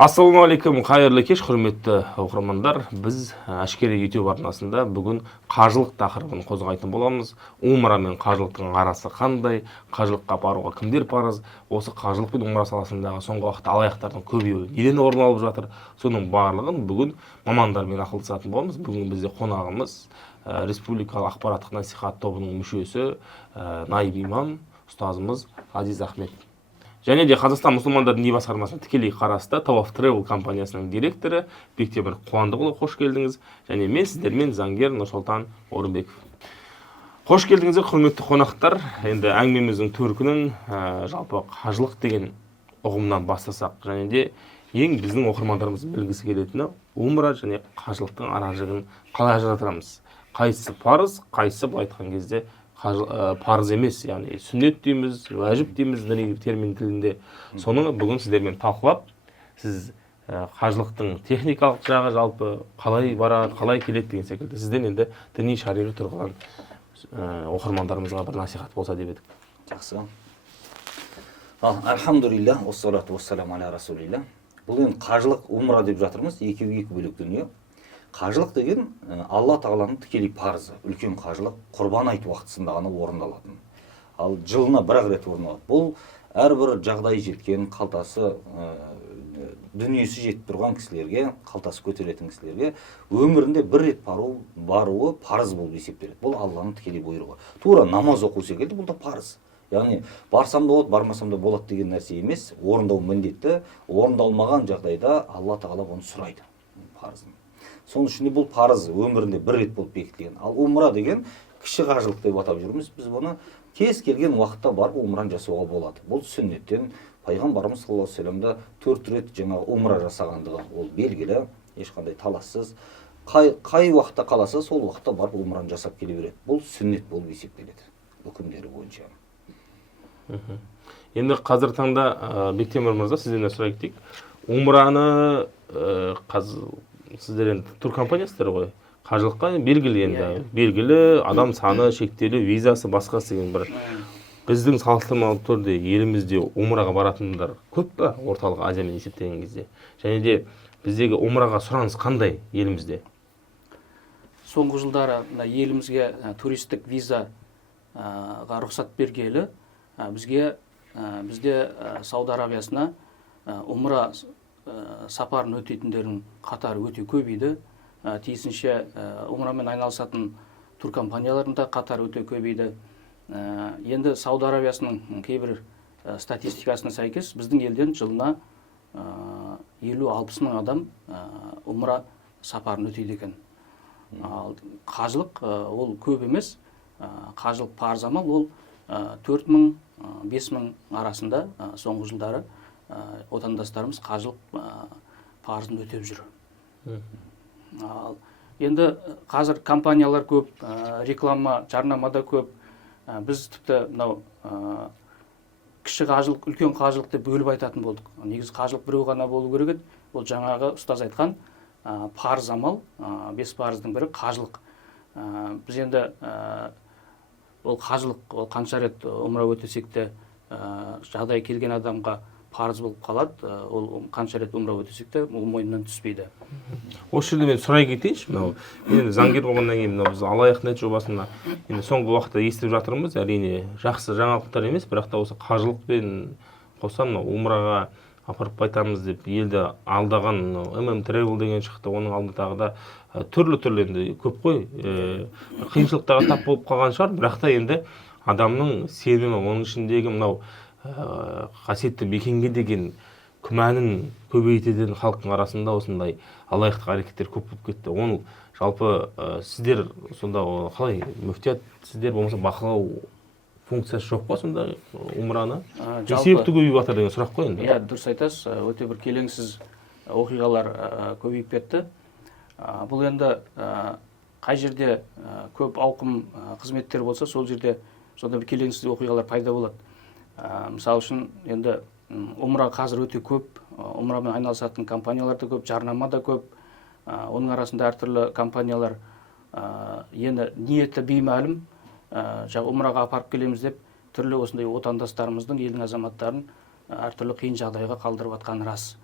Ассалаумағалейкум, қайырлы кеш, құрметті оқырмандар. Біз Әшкере YouTube арнасында бүгін қажылық тақырыбын қозғайтын боламыз. Умра мен қажылықтың арасы қандай, қажылыққа баруға кімдер парыз, осы қажылық пен умра саласындағы соңғы уақытта алаяқтардың көбеюі неден орын алып жатыр, соның барлығын бүгін мамандармен ақылдасатын боламыз. Бүгін бізде қонағымыз Республикалық ақпараттық насихат тобының мүшесі, наиб имам ұстазымыз Азиз Ахмет. Және де Қазақстан мұсылмандар діни басқармасына тікелей қарасты Тауаф Travel компаниясының директоры Бектемір Қуандықұлы, қош келдіңіз. Және мен сіздермен заңгер Нұрсұлтан Орынбеков. Қош келдіңіздер, құрметті қонақтар. Енді әңгімеміздің төркінін жалпы қажылық деген ұғымнан бастасақ, және де ең біздің оқырмандарымыз білгісі келетіні умра және қажылықтың аражығын қалай ажыратамыз. Қайсысы парыз, қайсысы былай айтқан кезде парыз емес, яғни сүннет дейміз, уәжіп дейміз діни термин тілінде. Соны бүгін сіздермен талқылап, сіз қажылықтың техникалық жағы жалпы қалай барады, қалай келеді деген секілді сізден енді діни шариғи тұрғыдан оқырмандарымызға бір насихат болса деп едік. Жақсы. Альхамдулилля, уассалату уассаламу аля расулилля. Бұл енді қажылық, умра деп жатырмыз, екеуі екі бөлек дүние. Қажылық деген Алла тағаланың тікелей парызы, үлкен қажылық құрбан айт уақытысында ғана орындалатын. Ал жылына бір-ақ рет орындалады. Бұл әрбір жағдайы жеткен, қалтасы дүниесі жетіп тұрған кісілерге, қалтасы көтеретін кісілерге өмірінде бір рет баруы парыз болып есептеледі. Бұл Алланың тікелей бұйрығы. Тура намаз оқу секілді, бұл да парыз. Яғни барсам да болады, бармасам да болады деген нәрсе емес, орындау міндетті, орындалмаған жағдайда Алла тағала оны сұрайды, парызын. Соның ішінде бұл парыз өмірінде бір рет болып бекітілген. Ал умра деген кіші қажылық деп атап жүрміз. Біз бұны кез келген уақытта барып умраны жасауға болады. Бұл сүннеттен пайғамбарымыз саллаллаху алейхи вассаламда 4 рет жаңағы умра жасағандығы ол белгілі, ешқандай талассыз. Қай уақытта қаласа сол уақытта барып умраны жасап келе береді. Бұл сүннет болып есептеледі үкімдері бойынша. Енді қазір таңда Бектемір мырза сізден сұрай кетейік. Умраны сіздер енді туркомпаниясыздар ғой. Қажылыққа белгілі енді. Белгілі адам саны, шектелі, визасы, басқасы деген бір. Біздің салыстырмалы түрде елімізде умраға баратындар көп па, орталық Азиямен есептеген кезде? Және де біздегі умраға сұраныс қандай елімізде? Соңғы жылдары елімізге туристік визаға рұқсат бергелі, бізде Сауд Арабиясына умра сапарын өтетіндердің қатары өте көбейді. Тиісінше умрамен айналысатын туркомпаниялардың да қатары өте көбейді. Енді Сауд Арабиясының кейбір статистикасына сәйкес біздің елден жылына 50-60 мың адам умра сапарын өтейді екен. Қажылық ол көп емес. Қажылық парыз амал ол 4 мың, 5 мың арасында соңғы жылдары отандастарымыз қажылық парызын өтеп жүр. Енді қазір компаниялар көп, реклама, жарнамада көп. Біз тіпті мынау кіші қажылық, үлкен қажылық деп бөліп айтатын болдық. Негізі қажылық біреу ғана болу керек еді. Ол жаңағы ұстаз айтқан парыз амал, 5 парыздың бірі қажылық. Біз енді ол қажылық, ол қанша рет умра өтесек те жағдай келген адамға парыз болып қалады, ол қанша рет умра өтесек те ол мойнынан түспейді. Осы жерде мен сұрай кетейінші, енді заңгер болғаннан кейін біз алаяқ.нет жобасында енді соңғы уақытта естіп жатырмыз, әрине жақсы жаңалықтар емес, бірақ та осы қажылықпен қоса умраға апарып қайтамыз деп елді алдаған MM Travel деген шықты, оның алдында тағы да түрлі енді көп қой, қиыншылықтарға тап болып қалған шығар, бірақ та енді адамның сенімі, оның ішіндегі мынау қасиетті мекенге деген күмәнін көбейтетін халықтың арасында осындай алаяқтық әрекеттер көп болып кетті. Оны жалпы сіздер сонда қалай мүфтият, сіздер болмаса бақылау функциясы жоқ па сонда умраны? Не себепті көбейіп жатыр деген сұрақ қой енді. Дұрыс айтасыз, өте бір келеңсіз оқиғалар көбейіп кетті. Бұл енді қай жерде көп ауқым қызметтер болса, сол жерде сонда бір келеңсіз оқиғалар пайда болады. Мысалы үшін енді умра қазір өте көп, умрамен айналысатын компаниялар да көп, жарнама да көп. Оның арасында әртүрлі компаниялар енді ниеті беймәлім, умраға апарып келеміз деп түрлі осындай отандастарымыздың, елдің азаматтарын әртүрлі қиын жағдайға қалдырып жатқаны рас.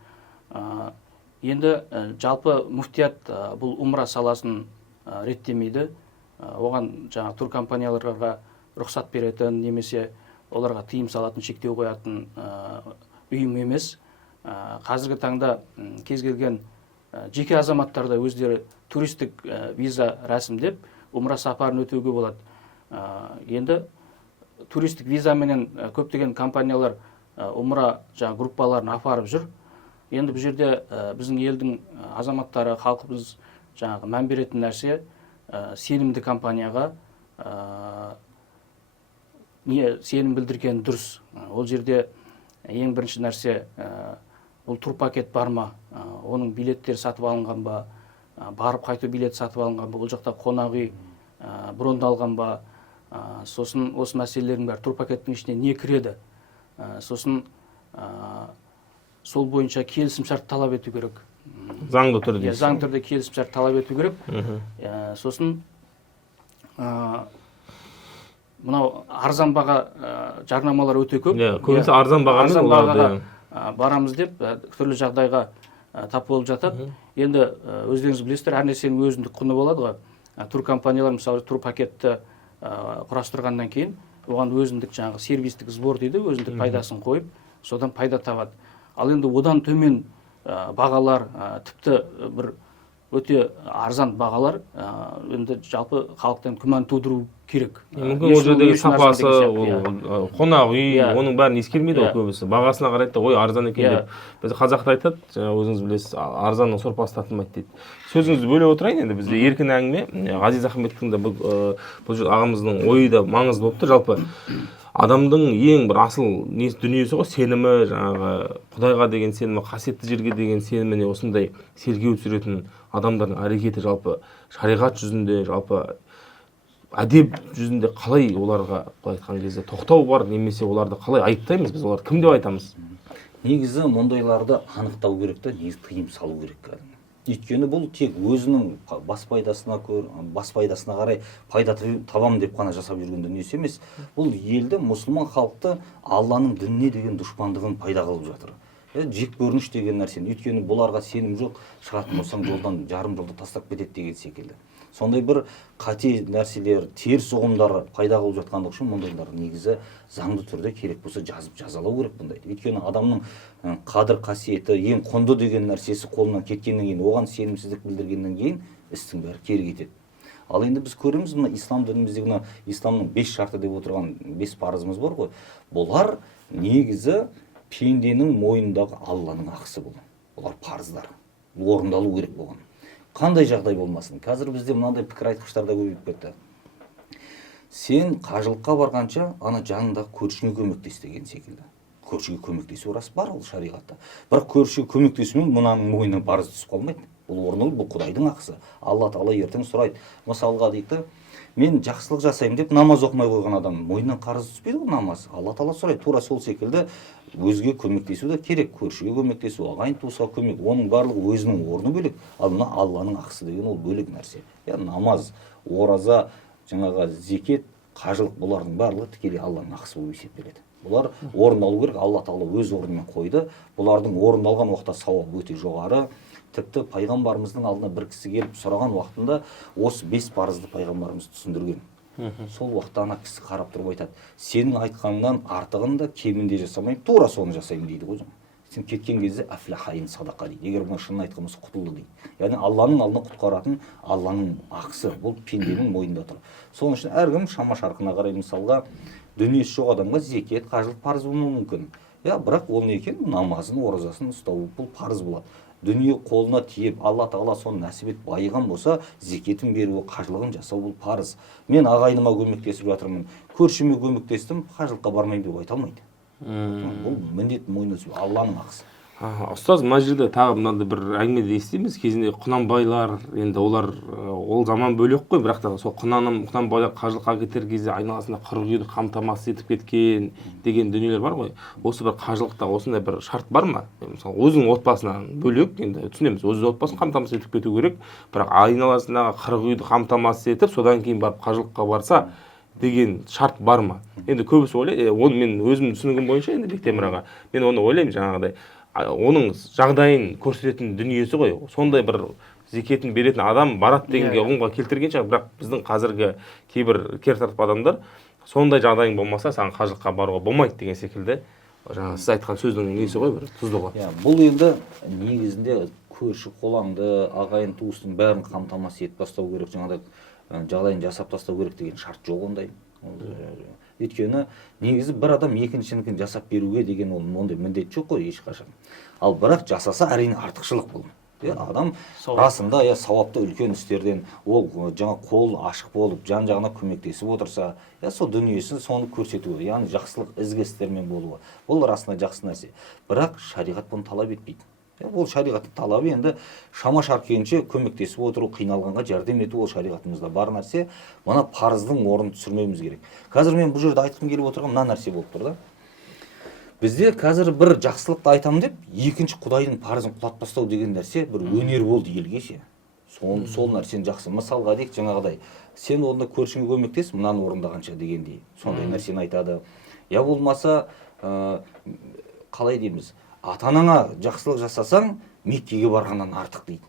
Енді жалпы муфтият бұл умра саласын реттемейді. Оған жаңа туркомпанияларға рұқсат беретін немесе оларға тыйым салатын, шектеу қоятын ұйым емес. Қазіргі таңда кез келген жеке азаматтар да өздері туристік виза рәсімдеп умра сапарын өтуге болады. Енді туристік визаменен көптеген компаниялар умра жаңа группаларын апарып жүр. Енді бұл жерде біздің елдің азаматтары, халқымыз жаңағы мән беретін нәрсе сенімді компанияға сенім білдірген дұрыс. Ол жерде ең бірінші нәрсе бұл турпакет бар ма, оның билеттері сатып алынған ба, барып қайту билет сатып алынған ба, ол жақта қонақ үй брондалған ба, сосын осы мәселелердің бәрі турпакеттің ішіне не кіреді, сосын сол бойынша келісімшарт талап ету керек. Заңды түрде. Заң түрде келісімшарт талап ету керек. Сосын мынау арзан баға жарнамалар өте көп. Көбісі арзан бағамен оларды барамыз деп түрлі жағдайға тап болып жатады. Енді өздеріңіз білесіздер, әр нәрсенің өзіндік құны болады ғой. Туркомпаниялар мысалы турпакетті құрастырғаннан кейін оған өзіндік жаңағы сервистік сбор дейді, өзіндік пайдасын қойып, содан пайда табады. Ал енді одан төмен бағалар, тіпті бір өте арзан бағалар енді жалпы халықтан күмән тудыру керек. Мүмкін ол жердегі сапасы, қонақ үй, оның бәрін ескермейді ғой көбісі. Бағасына қарайды, ой арзан екен деп. Біз қазақта айтады, өзіңіз білесіз, арзанның сорпасы татылмайды дейді. Сөзіңізді бөле отырайын, енді бізде еркін әңгіме. Ғазиз Ахметтің де бұл ағамыздың ойы да маңызды болып тұр. Жалпы адамдың ең бір асыл дүниесі ғой, сенімі, жаңағы Құдайға деген сенімі, қасиетті жерге деген сеніміне осындай сергеу түсіретін адамдардың әрекеті жалпы шариғат жүзінде, жалпы әдеп жүзінде қалай оларға айтқан кезде тоқтау бар, немесе оларды қалай айыптаймыз, біз оларды кім деп айтамыз? Негізі мұндайларды анықтау керек та, негізі тыйым салу керек кәдімгі. Өйткені бұл тек өзінің бас пайдасына қарай пайда табам деп қана жасап жүрген дүниесі емес. Бұл елді, мұсылман халықты Алланың дініне деген дұшпандығын пайда қылып жатыр. Жек көрініш деген нәрсені. Өйткені бұларға сенім жоқ, шығатын болсаң жолдан жарым жолда тастап кетеді деген секілді. Сондай бір қате нәрселер, теріс ұғымдар пайда қылып жатқандық үшін мұндайлар негізі заңды түрде керек болса жазып жазалау керек бұндайды. Өйткені адамның қадір қасиеті, ең құнды деген нәрсесі қолынан кеткеннен кейін, оған сенімсіздік білдіргеннен кейін істің бәрі кері кетеді. Ал енді біз көреміз, мына ислам дініміздегі исламның 5 шарты деп отырған 5 парызымыз бар ғой. Бұлар негізі пенденің мойнындағы Алланың ақысы бұл. Бұлар парыздар. Орындалу керек болған. Қандай жағдай болмасын. Қазір бізде мынандай пікір айтқыштар да көбейіп кетті. Сен қажылыққа барғанша ана жаныңдағы көршіңе көмектес деген секілді. Көршіге көмектесу рас бар ол шариғатта. Бірақ көршіге көмектесумен мынаның мойнына парыз түсіп қалмайды. Бұл орынды, бұл Құдайдың ақысы. Алла Тағала ертең сұрайды. Мысалға дейді, мен жақсылық жасаймын деп намаз оқымай қойған адам мойнынан қарыз түспейді ғой намаз. Алла Тағала сұрайды. Тура сол секілді өзге көмектесу да керек, көршіге көмектесу, ағайын туысқа көмек, оның барлығы өзінің орны бөлек. Ал мына Алланың ақысы деген ол бөлек нәрсе. Намаз, ораза, жаңағы зекет, қажылық, бұлардың барлығы тікелей Алланың ақысы болып есептеледі. Бұлар орындалу керек. Алла Тағала өз орнымен қойды. Бұлардың орындалған уақытта сауабы өте жоғары. Тіпті пайғамбарымыздың алдына бір кісі келіп сұраған уақытында осы 5 парызды пайғамбарымыз түсіндірген. Сол уақытта ана кісі қарап тұрып айтады, сенің айтқаныңнан артығын да кемін де жасамайын, тура соны жасаймын дейді ғой. Сен кеткен кезде афлахайын садақа дейді. Егер бұны шынын айтқан болса құтылды дейді. Яғни Алланың алдына құтқаратын Алланың ақысы, бұл пенденің мойнында тұр. Соның үшін әркім шама шарқына қарай, мысалға дүниесі жоқ адамға зекет, қажылық парыз болуы мүмкін. Бірақ ол не екен? Намазын, оразасын ұстау, бұл парыз болады. Дүние қолына тиіп, Алла Тағала соны нәсіп етіп байыған болса, зекетін беру, қажылығын жасау бұл парыз. Мен ағайыныма көмектесіп жатырмын, көршіме көмектестім, қажылыққа бармаймын деп айта алмайды. Бұл міндет мойнына түсіп, Алланың ақысы. Ұстаз, мына жерде тағы мынандай бір әңгімеде естиміз. Кезінде құнанбайлар, енді олар ол заман бөлек қой, бірақ та сол құнанбайлар қажылыққа кетер кезде айналасында 40 үйді қамтамасыз етіп кеткен деген дүниелер бар ғой. Осы бір қажылықта осындай бір шарт бар ма? Мысалы, өзінің отбасынан бөлек, енді түсінеміз, өз отбасын қамтамасыз етіп кету керек, бірақ айналасындағы 40 үйді қамтамасыз етіп, содан кейін барып қажылыққа барса деген шарт бар ма? Енді көбісі ойлайды, оны мен өзімнің түсінігім бойынша, енді Бектемір аға, мен оны ойлаймын жаңағыдай. оның жағдайын көрсететін дүниесі ғой. Сондай бір зекетін беретін адам барады дегенге ұғымға келтірген шығар. Бірақ біздің қазіргі кейбір кертартпа адамдар сондай жағдайың болмаса саған қажылыққа баруға болмайды деген секілді. Жаңа сіз айтқан сөздің несі ғой, бір тұздығы. Бұл енді негізінде көрші қолаңды, ағайын туыстың бәрін қамтамасыз етіп тастау керек, жаңағыдай жағдайын жасап тастау керек деген шарт жоқ ондай. Өйткені негізі бір адам екіншінікін жасап беруге деген ондай міндет жоқ қой ешқашан. Ал бірақ жасаса әрине артықшылық бұл. Адам расында сауапты үлкен істерден ол жаңа қол ашық болып жан-жағына көмектесіп отырса, сол дүниесін соны көрсетуі, яғни жақсылық ізгі істермен болуы. Бұл расында жақсы нәрсе. Бірақ шариғат бұны талап етпейді. Ол шариғаттың талабы енді шама шарқынша көмектесіп отыру, қиналғанға жәрдем ету ол шариғатымызда бар нәрсе. Мына парыздың орнын түсірмеуіміз керек. Қазір мен бұл жерде айтқым келіп отырған мына нәрсе болып тұр да. Бізде қазір бір жақсылықты айтамын деп, екінші құдайдың парызын құлатып тастау деген нәрсе бір өнер болды елге ше. Сол нәрсені жақсы. Мысалға дейік, жаңағыдай, сен онда көршіңе көмектес, мынаны орындағанша дегендей. Сондай нәрсені айтады. Я болмаса, қалай дейміз, ата-анаңа жақсылық жасасаң, Меккеге барғаннан артық дейді.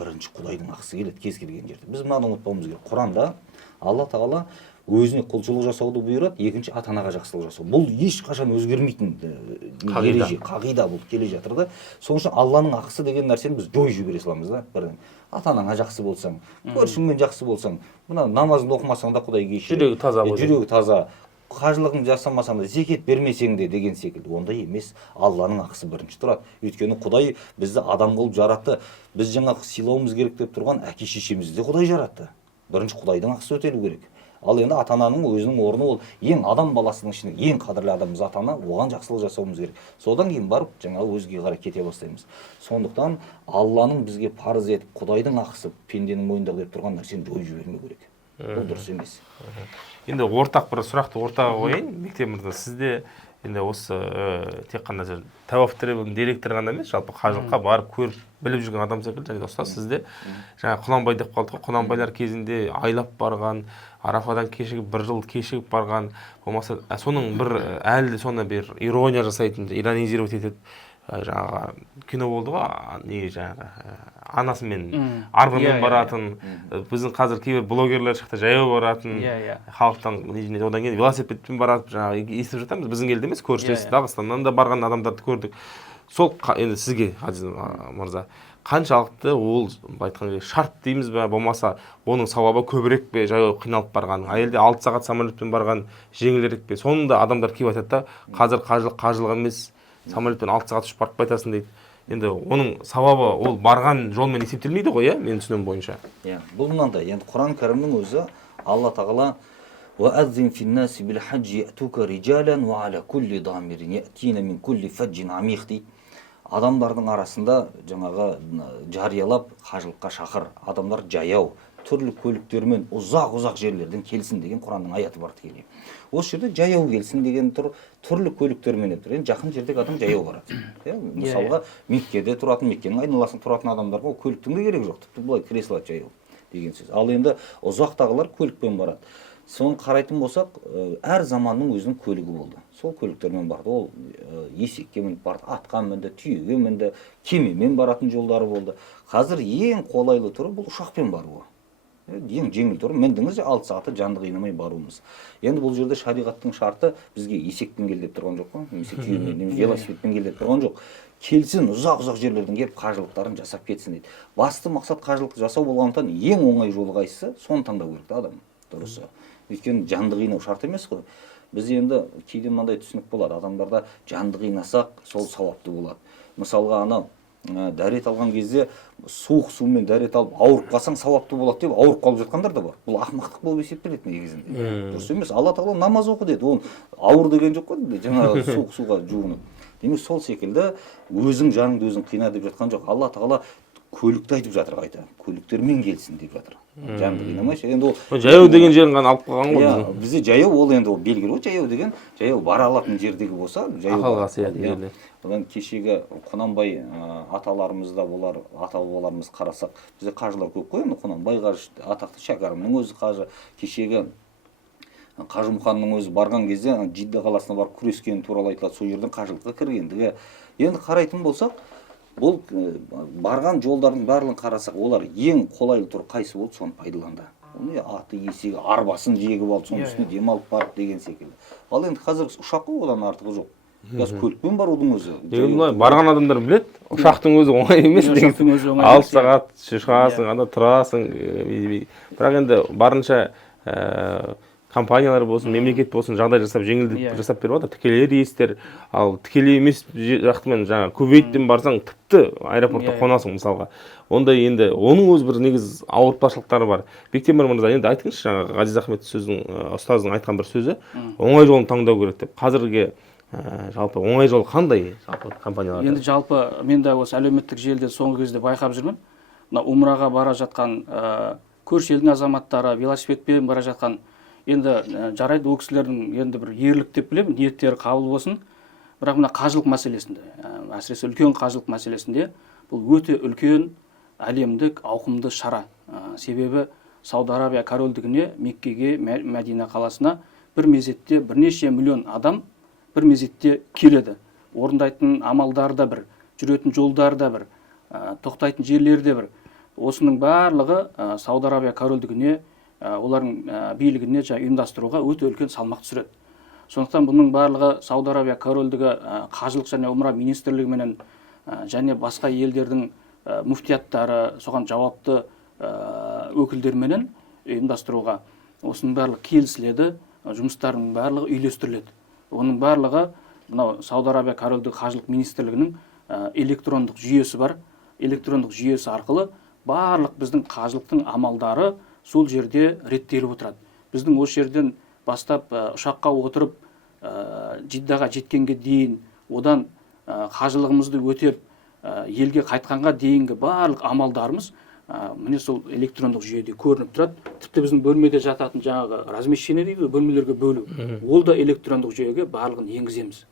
Бірінші құдайдың ақысы келеді кез келген жерде. Біз мынаны ұмытпауымыз керек. Құранда Алла тағала өзіне құлшылық жасауды бұйырады, екінші ата-анаға жақсылық жасау. Бұл ешқашан өзгермейтін қағида бұл келе жатыр да. Соның үшін Алланың ақысы деген нәрсені біз жойып жібере саламыз да. Бірден ата-анаңа жақсы болсаң, көршіңмен жақсы болсаң, мына намазыңды оқымасаң да Құдай кешіреді. Жүрегі таза. Қажылығын жасамасаң да, зекет бермесең де деген секілді. Ондай емес. Алланың ақысы бірінші тұрады. Өйткені Құдай бізді адам қылып жаратты. Біз жаңағы сыйлауымыз керек деп тұрған әке-шешемізді де Құдай жаратты. Бірінші Құдайдың ақысы өтелу керек. Ал енді ата-ананың өзінің орны ол ең адам баласының ішінде ең қадірлі адамымыз ата-ана, оған жақсылық жасауымыз керек. Содан кейін барып жаңағы өзгеге қарай кете бастаймыз. Сондықтан Алланың бізге парыз етіп, Құдайдың ақысы пенденің мойнында деп тұрған нәрсені жойып жібермеу керек. Бұл дұрыс емес. Енді ортақ бір сұрақты ортаға қояйын. Мектеп мырза, сізде енді осы тек қана тауап требудің директоры ғана емес, жалпы қажылыққа барып көріп біліп жүрген адам секілді, және ұстаз сізде жаңа Құнанбай деп қалдық қой, Құнанбайлар кезінде айлап барған, Арафадан кешігіп, бір жыл кешігіп барған, болмаса соның бір әлі соны бір ирония жасайтын, иронизировать етеді. Жаңағы кино болды ғой, не жаңағы анасымен арғынмен баратын, біздің қазір кейбір блогерлер шықты, жаяу баратын, халықтан одан кейін велосипедпен баратын, жаңағы естіп жатамыз. Біздің елде емес, көршілес Дағыстаннан да барған адамдарды көрдік. Сол енді сізге, Ғазиз мырза, қаншалықты ол айтқан шарт дейміз бе, болмаса оның сауабы көбірек пе, жаяу қиналып барған, әйелде 6 сағат самолетпен барған жеңілірек пе? Сонында адамдар кейіп айтады да, қазір қажылық емес, самолетпен 6 сағат ұшып барып қайтасың дейді. Енді оның сауабы ол барған жолмен есептелмейді ғой, мен түсінуім бойынша. Бұл мынандай, енді Құран кәрімнің өзі Алла тағала وَأَذِّنْ فِي النَّاسِ بِالْحَجِّ يَأْتُوكَ رِجَالًا وَعَلَى كُلِّ ضَامِرٍ يَأْتِينَ مِنْ كُلِّ فَجٍّ عَمِيقٍ дейді. Адамдардың арасында жаңағы жариялап қажылыққа шақыр. Адамдар жаяу, түрлі көліктермен ұзақ жерлерден келсін деген Құранның аяты бар тікелей. Осы жерде жаяу келсін деген түрлі көліктермен деп тұр. Енді жақын жердегі адам жаяу барады. Мысалға Меккеде тұратын, Меккенің айналасында тұратын адамдарға ол көліктің де керегі жоқ. Тіпті былай кіре салады жаяу деген сөз. Ал енді ұзақтағылар көлікпен барады. Соны қарайтын болсақ, әр заманның өзінің көлігі болды. Сол көліктермен барды. Ол есекке мініп барды, атқа мінді, түйеге мінді, кемемен баратын жолдары болды. Қазір ең қолайлы түрі бұл ұшақпен баруы. Ең жеңіл түрі міндіңіз 6 сағатта жанды қинамай баруымыз. Енді бұл жерде шариғаттың шарты бізге есекпен кел деп тұрған жоқ қой, немесе түйемен, немесе велосипедпен кел деп тұрған жоқ. Келсін, ұзақ жерлерден келіп қажылықтарын жасап кетсін дейді. Басты мақсат қажылық жасау болғандықтан ең оңай жолы қайсысы, соны таңдау керек адам. Дұрысы. Өйткені жанды қинау шарт емес қой. Біз енді кейде мынандай түсінік болады. Адамдарда жанды қинасақ, сол сауапты болады. Мысалға анау дәрет алған кезде суық сумен дәрет алып ауырып қалсаң сауапты болады деп ауырып қалып жатқандар да бар. Бұл ақымақтық болып есептеледі негізінде. Дұрыс емес. Алла тағала намаз оқы деді. Ол ауыр деген жоқ қой, жаңағы суық суға жуынып. Демек сол секілді өзің жаныңды өзің қина деп жатқан жоқ. Алла тағала көлікті айтып жатыр қайта. Көліктермен келсін деп жатыр. Жанды қинамайшы. Енді ол жаяу деген жерін ғана алып қалған ғой. Бізде жаяу ол енді ол белгілі ғой. Жаяу деген жаяу бара алатын жердегі болса, жаяу. Ақылға сиятын жерде. Одан кешегі Құнанбай аталарымызда олар ата-бабаларымыз қарасақ, бізде қажылар көп қой. Құнанбай қажы, атақты Шәкәрімнің өзі қажы, кешегі Қажымұқанның өзі барған кезде Жидда қаласына барып күрескені туралы айтылады, сол жерден қажылыққа кіргендігі. Енді қарайтын болсақ, бұл барған жолдардың барлығын қарасақ, олар ең қолайлы тұр қайсы болды, соны пайдаланды. Оны аты, есегі, арбасын жегіп алды, соның үстіне демалып барып деген секілді. Ал енді қазір ұшақ қой, одан артығы жоқ. Қазір көлікпен барудың өзі. Барған адамдар білет, ұшақтың өзі оңай емес деген. 6 сағат шығасың, анда тұрасың. Бірақ енді барынша компаниялар болсын, мемлекет болсын, жағдай жасап, жеңілдік жасап беріп жатыр. Тікелей рейстер, ал тікелей емес жақтымен жаңа Кувейттен барсаң, тіпті аэропортта қонасың мысалға. Онда енді оның өз бір негіз ауыртпашылықтары бар. Бектемір мырза, енді айтыңызшы, жаңа Ғазиз Ахмет ұстаздың айтқан бір сөзі, оңай жолын таңдау керек деп. Қазіргі жалпы оңай жол қандай жалпы компанияларда? Енді жалпы мен де осы әлеуметтік желіде соңғы кезде байқап жүрмін. Мына умраға бара жатқан көрші елдің азаматтары, велосипедпен бара жатқан, енді жарайды ол кісілердің енді бір ерлік деп білемін, ниеттері қабыл болсын. Бірақ мына қажылық мәселесінде, әсіресе үлкен қажылық мәселесінде бұл өте үлкен әлемдік ауқымды шара. Себебі Сауд Арабия корольдігіне, Меккеге, Мәдина қаласына бір мезетте бірнеше миллион адам бір мезетте келеді. Орындайтын амалдар да бір, жүретін жолдар да бір, тоқтайтын жерлер де бір. Осының барлығы Сауд Арабия корольдігіне, олардың билігіне ұйымдастыруға өте үлкен салмақ түсіреді. Сондықтан бұның барлығы Сауд Арабия корольдігі қажылық және умра министрлігіменен және басқа елдердің муфтияттары, соған жауапты өкілдерменен ұйымдастыруға осының барлығы келісіледі, жұмыстардың барлығы үйлестіріледі. Оның барлығы мынау Сауд Арабия корольдігі қажылық министрлігінің электрондық жүйесі бар. Электрондық жүйесі арқылы барлық біздің қажылықтың амалдары сол жерде реттеліп отырады. Біздің осы жерден бастап ұшаққа отырып Жиддаға жеткенге дейін, одан қажылығымызды өтеп елге қайтқанға дейінгі барлық амалдарымыз міне сол электрондық жүйеде көрініп тұрады. Тіпті біздің бөлмеде жататын жаңағы размещение дейді, бөлмелерге бөлу. Ол да электрондық жүйеге барлығын енгіземіз.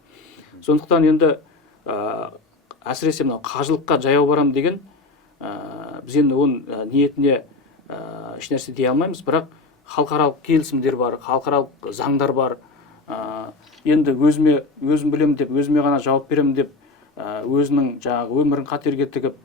Сондықтан енді әсіресе мынау қажылыққа жаяу барам деген біз енді оның ниетіне ешнәрсе дей алмаймыз, бірақ халықаралық келісімдер бар, халықаралық заңдар бар. Енді өзім білемін деп, өзіме ғана жауап беремін деп, өзінің жаңағы өмірін қатерге тігіп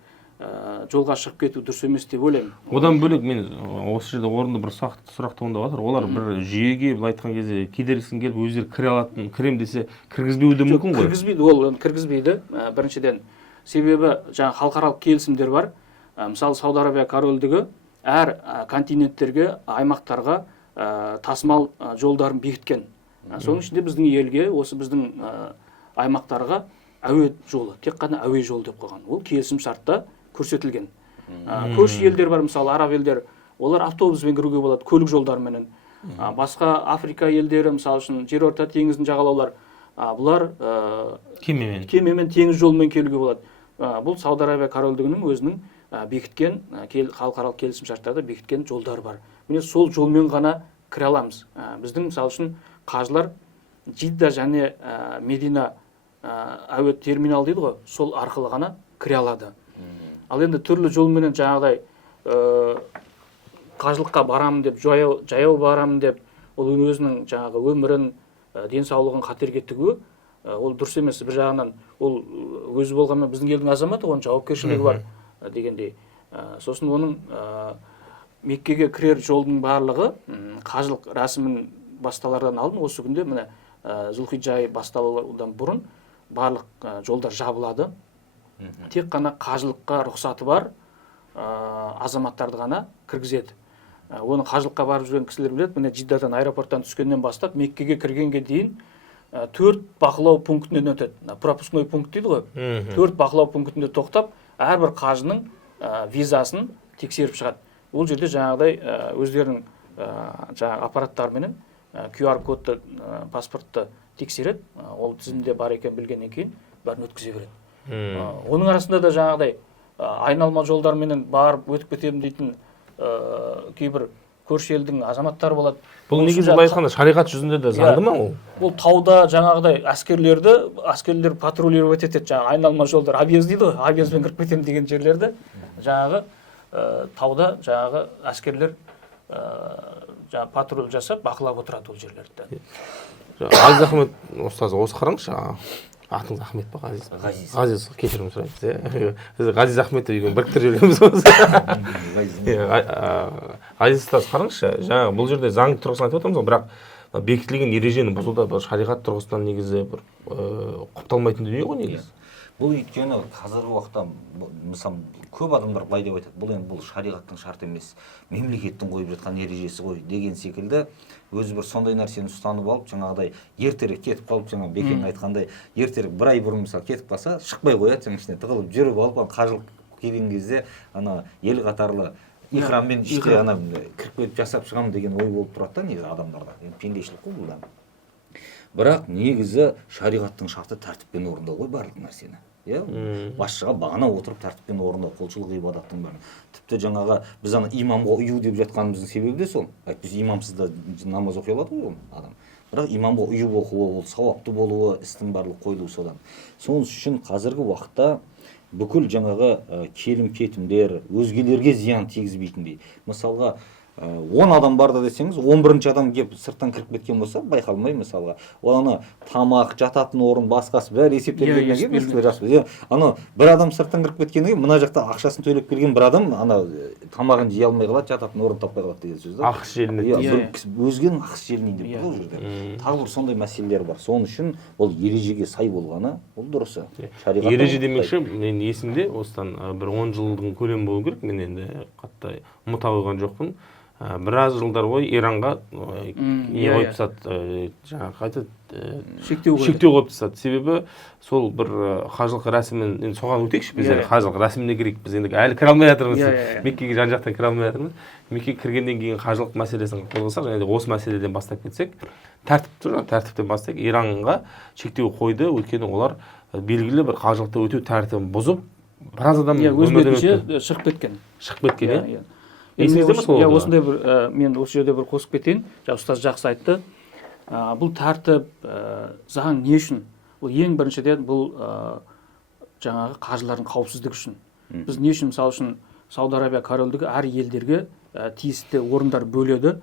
жолға шығып кету дұрыс емес деп ойлаймын. Одан бөлек мен осы жерде орынды бір сұрақ туындап жатыр. Олар бір жүйеге былай айтқан кезде кедергісін келіп өздері кіре алатын, кірем десе кіргізбеуі де мүмкін ғой. Кіргізбейді, ол кіргізбейді. Біріншіден себебі жаңа халықаралық келісімдер бар. Мысалы Сауд Арабия корольдігі әр континенттерге, аймақтарға тасымал жолдарын бекіткен. Соның ішінде біздің елге, осы біздің аймақтарға әуе жолы, тек қана әуе жолы деп қойған. Ол келісім шартта көрсетілген. Көрші елдер бар, мысалы араб елдер, олар автобуспен кіруге болады, көлік жолдарымен. Басқа Африка елдері, мысалы үшін Жерорта теңізінің жағалаулар, бұлар кемемен, теңіз жолымен келуге болады. Бұл Сауд Арабия корольдігінің өзінің бекіткен, халықаралық келісім шарттарда бекіткен жолдары бар. Міне сол жолмен ғана кіре аламыз. Біздің мысалы үшін қажылар Жидда және Медина әуе терминал дейді ғой, сол арқылы ғана кіре алады. Ал енді түрлі жолменен жаңағыдай қажылыққа барамын деп, жаяу барамын деп, ол өзінің жаңағы өмірін, денсаулығын қатерге тігуі, ол дұрыс емес. Бір жағынан ол өзі болғанмен біздің елдің азаматы, оның жауапкершілігі бар дегендей. Сосын оның Меккеге кірер жолдың барлығы қажылық рәсімін басталардан алдын, осы күнде міне Зүлхиджа айы басталудан бұрын барлық жолдар жабылады. Тек қана қажылыққа рұқсаты бар азаматтарды ғана кіргізеді. Оны қажылыққа барып жүрген кісілер біледі. Міне Жиддадан аэропорттан түскеннен бастап Меккеге кіргенге дейін 4 бақылау пунктінен өтеді. Пропускной пункт дейді ғой. 4 бақылау пунктінде тоқтап, әрбір қажының визасын тексеріп шығады. Ол жерде жаңағыдай өздерінің аппараттарымен QR кодты, паспортты тексереді. Ол тізімде бар екен білгеннен кейін бәрін өткізе береді. Оның арасында да жаңағыдай айналма жолдарменен барып өтіп кетемін дейтін кейбір көрші елдің азаматтары болады. Бұл негізі былай айтқанда шариғат жүзінде де заңды ма ол? Бұл тауда жаңағыдай әскерлер патрулировать етеді, жаңағы айналма жолдар, объезд дейді ғой, объездбен кіріп кетемін деген жерлерді жаңағы тауда жаңағы әскерлер жаңағы патруль жасап бақылап отырады ол жерлерді. Ғазиз Ахмет ұстаз осы қараңызшы, атыңыз Ахмет па Ғазиз? Ғазиз, кешірім сұраймыз. Ғазиз Ахметті үйген біріктіріп жүреміз осы. Ғазиз ұстаз қараңызшы, жаңағы бұл жерде заң тұрғысынан айтып отырмыз ғой, бірақ бекітілген ережені бұзуда бір шариғат тұрғысынан негізі бір құпталмайтын дүние ғой негізі. Бұл өйткені қазіргі уақытта мысалы көп адамдар былай деп айтады, бұл енді бұл шариғаттың шарты емес, мемлекеттің қойып жатқан ережесі ғой деген секілді өзі бір сондай нәрсені ұстанып алып, жаңағыдай ертерек кетіп қалып, жаңа Бекең айтқандай, ертерек бір ай бұрын мысалы кетіп қалса, шықпай қояды, жаңа ішіне тығылып жүріп алып, қажылық келген кезде ана ел қатарлы ихраммен іште ана кіріп кетіп жасап шығамын деген ой болып тұрады да негізі адамдарда. Пендешілік қой бұл да. Бірақ негізі шариғаттың шарты тәртіппен орындау ғой барлық нәрсені. Басшыға бағана отырып тәртіппен орындау, құлшылық ғибадаттың бәрін. Тіпті жаңағы біз ана имамға ұю деп жатқанымыздың себебі де сол. Біз имамсыз да намаз оқи алады ғой адам. Бірақ имамға ұйып оқуы, ол сауапты болуы, істің барлық қойылуы содан. Соның үшін қазіргі уақытта бүкіл жаңағы келім-кетімдер өзгелерге зиян тигізбейтіндей. Мысалға 10 адам барда десеңіз, 11-ші адам келіп сырттан кіріп кеткен болса, байқалмай мысалға. Ол ана тамақ, жататын орын, басқасы бәрі есептелгеннен кейін ана бір адам сырттан кіріп кеткеннен кейін мына жақта ақшасын төлеп келген бір адам ана тамағын жей алмай қалады, жататын орын таппай қалады деген сөз да. Ақыс желінеді. Өзгенің ақыс желінейін деп тұр ол жерде. Тағы бір сондай мәселелер бар. Соның үшін ол ережеге сай болғаны ол дұрысы. Ереже демекші, мен есімде осыдан бір 10 жылдың көлемі болу керек. Мен енді қатты ұмыта қойған жоқпын. Біраз жылдар бойы Иранға не қойып тастады, жаңағы қайтады шектеу қойып тастады. Себебі сол бір қажылық рәсімін соған өтейікші, біз қажылық рәсіміне кірейік. Біз енді әлі кіре алмай жатырмыз. Меккеге жан жақтан кіре алмай жатырмыз. Меккеге кіргеннен кейін қажылық мәселесін қозғасақ, және де осы мәселеден бастап кетсек, тәртіптен бастайық. Иранға шектеу қойды, өйткені олар белгілі бір қажылықты өтеу тәртібін бұзып, біраз адам өз бетінше шығып кеткен. Осындай бір мен осы жерде бір қосып кетейін. Ұстаз жақсы айтты. Бұл тәртіп, заң не үшін? Бұл ең біріншіден бұл жаңағы қажылардың қауіпсіздігі үшін. Біз не үшін, мысалы үшін Сауд Арабия корольдігі әр елдерге тиісті орындар бөледі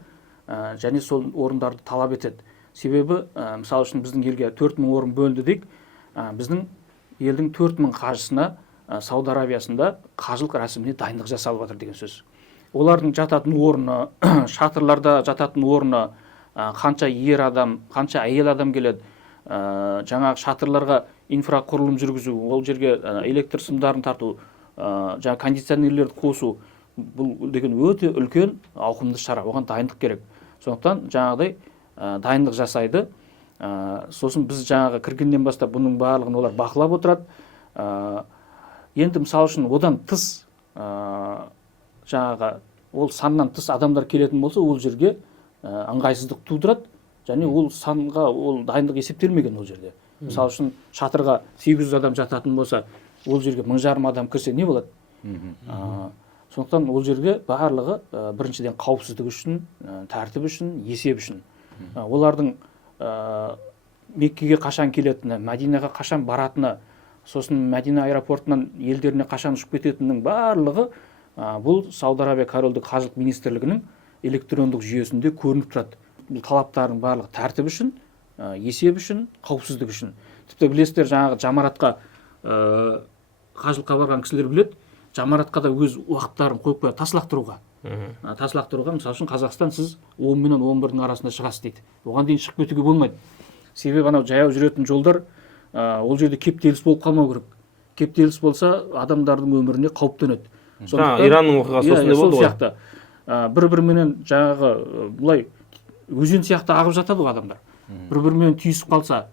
және сол орындарды талап етеді. Себебі мысалы үшін біздің елге 4000 орын бөлінді дейік. Біздің елдің 4000 қажысына Сауд Арабиясында қажылық рәсіміне дайындық жасалып жатыр деген сөз. Олардың жататын орны, шатырларда жататын орны, қанша ер адам, қанша әйел адам келеді, жаңағы шатырларға инфрақұрылым жүргізу, ол жерге электр сымдарын тарту, жаңа кондиционерлерді қосу, бұл деген өте үлкен ауқымды шара, оған дайындық керек. Сондықтан жаңағыдай дайындық жасайды. Сосын біз жаңағы кіргеннен бастап бұның барлығын олар бақылап отырады. Енді мысалы үшін одан тыс жаңағы ол саннан тыс адамдар келетін болса, ол жерге ыңғайсыздық тудырады, және ол санға ол дайындық есептелмеген ол жерде. Мысалы үшін шатырға 800 адам жататын болса, ол жерге 1500 адам кірсе не болады? Сондықтан ол жерге барлығы біріншіден қауіпсіздік үшін, тәртіп үшін, есеп үшін. Олардың Меккеге қашан келетіні, Мәдинаға қашан баратыны, сосын Мәдина аэропортынан елдеріне қашан ұшып кететінінің барлығы бұл Сауд Арабия корольдік қажылық министрлігінің электрондық жүйесінде көрініп тұрады. Бұл талаптардың барлығы тәртіп үшін, есеп үшін, қауіпсіздік үшін. Тіпті білесіздер, жаңағы жамаратқа қажылыққа барған кісілер біледі, жамаратқа да өз уақыттарын қойып қояды таслақтыруға. Таслақтыруға, мысалы үшін Қазақстан сіз 10 мен 11-дің арасында шығасыз дейді. Оған дейін шығып кетуге болмайды. Себебі анау жаяу жүретін жолдар ол жерде кептеліс болып қалмау керек. Кептеліс болса адамдардың өміріне қауіп төнеді. Иранның оқиғасы осындай болды ғой. Бір-біріменен жаңағы бұлай өзен сияқты ағып жатады ғой адамдар. Бір-біріменен түйісіп қалса,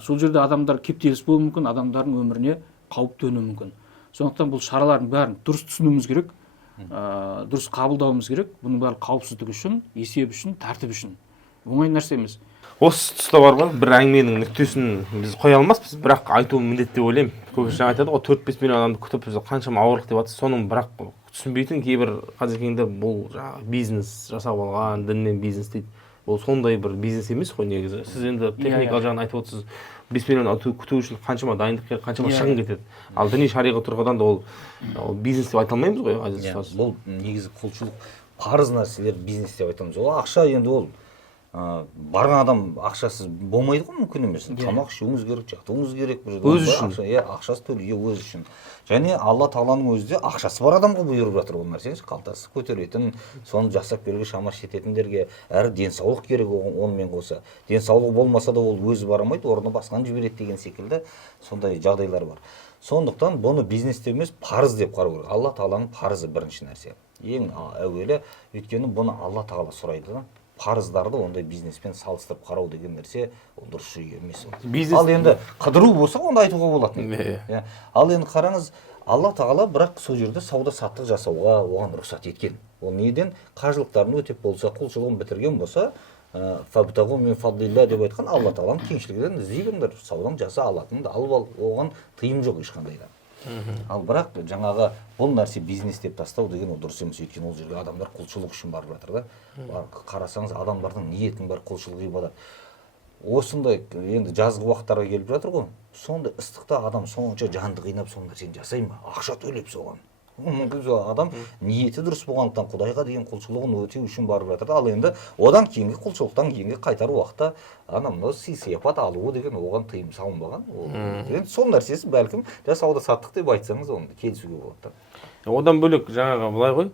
сол жерде адамдар кептеліс болуы мүмкін, адамдардың өміріне қауіп төнуі мүмкін. Сондықтан бұл шаралардың бәрін дұрыс түсінуіміз керек, дұрыс қабылдауымыз керек. Бұның бәрі қауіпсіздік үшін, есеп үшін, тәртіп үшін. Оңай нәрсе емес. Осы тұста бар ғой, бір әңгіменің нүктесін біз қоя алмаспыз, бірақ айтуым міндетті деп ойлаймын. Көбісі жаңа айтады ғой, 4-5 миллион адамды күтіп біз қаншама ауырлық деп жатыр. соның бірақ түсінбейтін кейбір қазекеңдер бұл жаңағы бизнес жасап алған, діннен бизнес дейді. Ол сондай бір бизнес емес қой негізі. Сіз енді техникалық жағын айтып отырсыз, 5 миллион күту үшін қаншама дайындық керек, қаншама шығын кетеді. Ал діни шариғат тұрғыдан да ол бизнес деп айта алмаймыз ғой, Ғазиз ұстаз. Бұл негізі құлшылық парыз нәрселер бизнес деп айтамыз. Ол ақша енді ол барған адам ақшасыз болмайды ғой, мүмкін емес. Тамақ ішуіңіз керек, жатуыңыз керек, бір өзі үшін. ақшасы төлеу өзі үшін. Және Алла Тағаланың өзі де ақшасы бар адамға бұйырып жатыр ол нәрсе. Қалтасы көтеретін, соны жасап беруге шамасы жететіндерге, әрі денсаулық керек онымен қоса. Денсаулығы болмаса да ол өзі бара алмайды, орнына басқаны жібереді деген секілді сондай жағдайлар бар. Сондықтан бұны бизнес деп емес, парыз деп қарау керек. Алла Тағаланың парызы бірінші нәрсе. Ең әуелі, өйткені бұны Алла Тағала сұрайды. Парыздарды ондай бизнеспен салыстырып қарау деген нәрсе ол дұрыс жүйе емес. Ал енді қыдыру болса, онда айтуға болады. Ал енді қараңыз, Алла Тағала бірақ сол жерде сауда саттық жасауға оған рұқсат еткен. Ол неден? Қажылықтарын өтеп болса, құлшылығын бітірген болса, фабтағу мин фадлилля деп айтқан Алла Тағаланың кеңшілігінен іздейгендер, саудаң жаса, алатыныңды алып ал, оған тыйым жоқ ешқандай да. Ал бірақ жаңағы бұл нәрсе бизнес деп тастау деген ол дұрыс емес, өйткені ол жерге адамдар құлшылық үшін барып жатыр да. Қарасаңыз адамдардың ниетінің бәрі құлшылық ғибадат. Осындай енді жазғы уақыттарға келіп жатыр ғой. Сондай ыстықта адам сонша жанды қинап сол нәрсені жасай ма? Ақша төлеп соған. Мүмкін адам ниеті дұрыс болғандықтан Құдайға деген құлшылығын өтеу үшін барып жатыр. Ал енді одан кейінгі құлшылықтан кейінгі қайтар уақытта мынау сый-сияпат алуы деген оған тыйым салынбаған. Енді сол нәрсесі бәлкім сауда саттық деп айтсаңыз оны келісуге болады. Одан бөлек жаңағы былай ғой,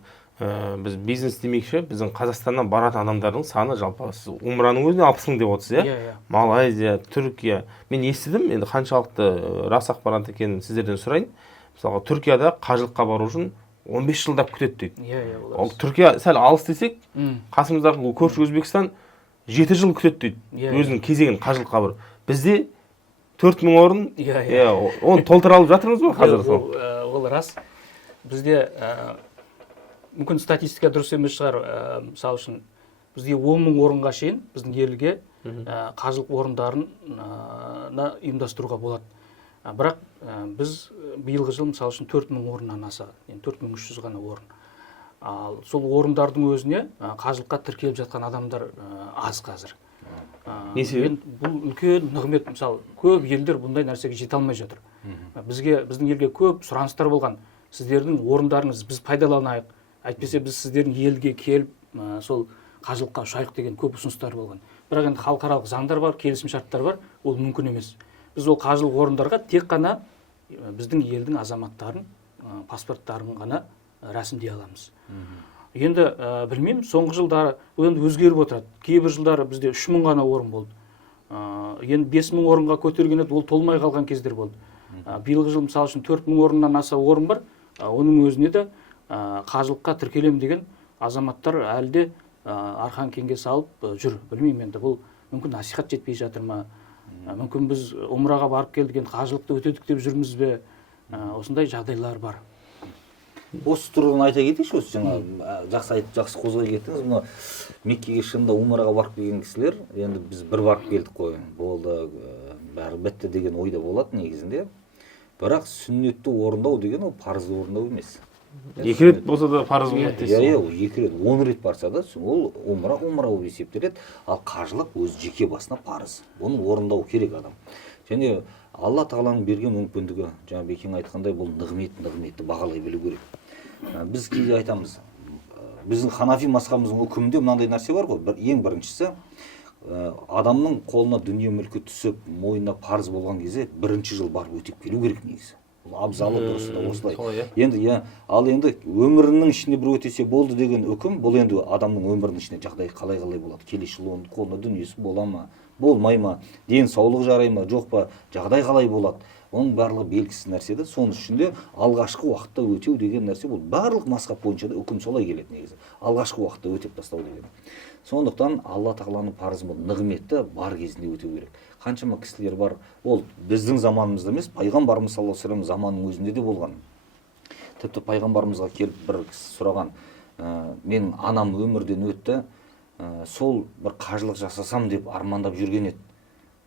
біз бизнес демекші, біздің Қазақстаннан баратын адамдардың саны жалпы умраның өзіне 60 мың деп отырсыз, Малайзия, Түркия. Мен естідім, енді қаншалықты рас ақпарат екенін сіздерден сұрайын. Мысалға, Түркияда қажылыққа бару үшін 15 жылдап күтеді дейді. Түркия сәл алыс десек, қасымыздағы көрші Өзбекстан 7 жыл күтеді дейді. Өзінің кезегін қажылыққа бару. Бізде 4000 орын, оны толтыра алып жатырмыз ба қазір? Ол рас. Бізде мүмкін статистика дұрыс емес шығар, мысалы үшін бізде 10 мың орынға шейін біздің елге қажылық орындарын ұйымдастыруға болады. Бірақ біз биылғы жыл мысалы үшін 4000 орыннан аса, 4300 ғана орын. Ал сол орындардың өзіне қажылыққа тіркеліп жатқан адамдар аз қазір. Бұл үлкен нығмет, мысалы көп елдер бұндай нәрсеге жете алмай жатыр. Біздің елге көп сұраныстар болған. Сіздердің орындарыңыз біз пайдаланайық. Әйтпесе біз сіздердің елге келіп сол қажылыққа ұшайық деген көп ұсыныстар болған. Бірақ енді халықаралық заңдар бар, келісім шарттар бар, ол мүмкін емес. Біз ол қажылық орындарға тек қана біздің елдің азаматтарын, паспорттарын ғана рәсімдей аламыз. Енді білмеймін, соңғы жылдары енді өзгеріп отырады. Кейбір жылдары бізде 3000 ғана орын болды. Енді 5000 орынға көтерген еді, ол толмай қалған кездер болды. Биылғы жыл мысалы үшін 4000 орыннан аса орын бар. Оның өзіне де қажылыққа тіркелем деген азаматтар әлі де арқан кеңге салып жүр. Білмеймін, енді бұл мүмкін насихат жетпей жатыр ма? Мүмкін біз умраға барып келдік, қажылықты өтедік деп жүрміз бе? Осындай жағдайлар бар. Осы тұрғыдан айта кетейінші, осы жаңа жақсы айтып, жақсы қозғай кеттіңіз. Мұны Меккеге шынында умраға барып келген кісілер, енді біз бір барып келдік қой, болды, бәрі бітті деген ойда болады негізінде. Бірақ сүннетті орындау деген ол парызды орындау емес. 2 рет болса да парыз болады дейсіз. Ол 2 рет, 10 рет барса да ол умра болып есептеледі. Ал қажылық өз жеке басына парыз. Оны орындау керек адам. Және Алла Тағаланың берген мүмкіндігі, жаңа Бекең айтқандай, бұл нығметті бағалай білу керек. Біз кейде айтамыз, біздің Ханафи мазхабымыздың үкімінде мынандай нәрсе бар ғой. Ең біріншісі, адамның қолына дүние мүлкі түсіп, мойнына парыз болған кезде бірінші жыл барып өтеп келу керек негізі. Абзалы дұрысы да осылай. Енді ал енді өмірінің ішінде бір өтесе болды деген үкім, бұл енді адамның өмірінің ішінде жағдай қалай болады. Келесі жыл оның қолына дүниесі бола ма, болмай ма, денсаулық жарай ма, жоқ па, жағдай қалай болады. Оның барлығы белгісіз нәрсе де. Соның ішінде алғашқы уақытта өтеу деген нәрсе бұл барлық мазхаб бойынша да үкім солай келеді негізі. Алғашқы уақытта өтеп тастау деген. Сондықтан Алла Тағаланың парызы бұл нығметті бар кезінде өтеу керек. Қаншама кісілер бар, ол біздің заманымызда емес, пайғамбарымыз саллаллаху алейхи ва саллям заманының өзінде де болған. Тіпті пайғамбарымызға келіп бір кісі сұраған, менің анам өмірден өтті, сол бір қажылық жасасам деп армандап жүрген еді.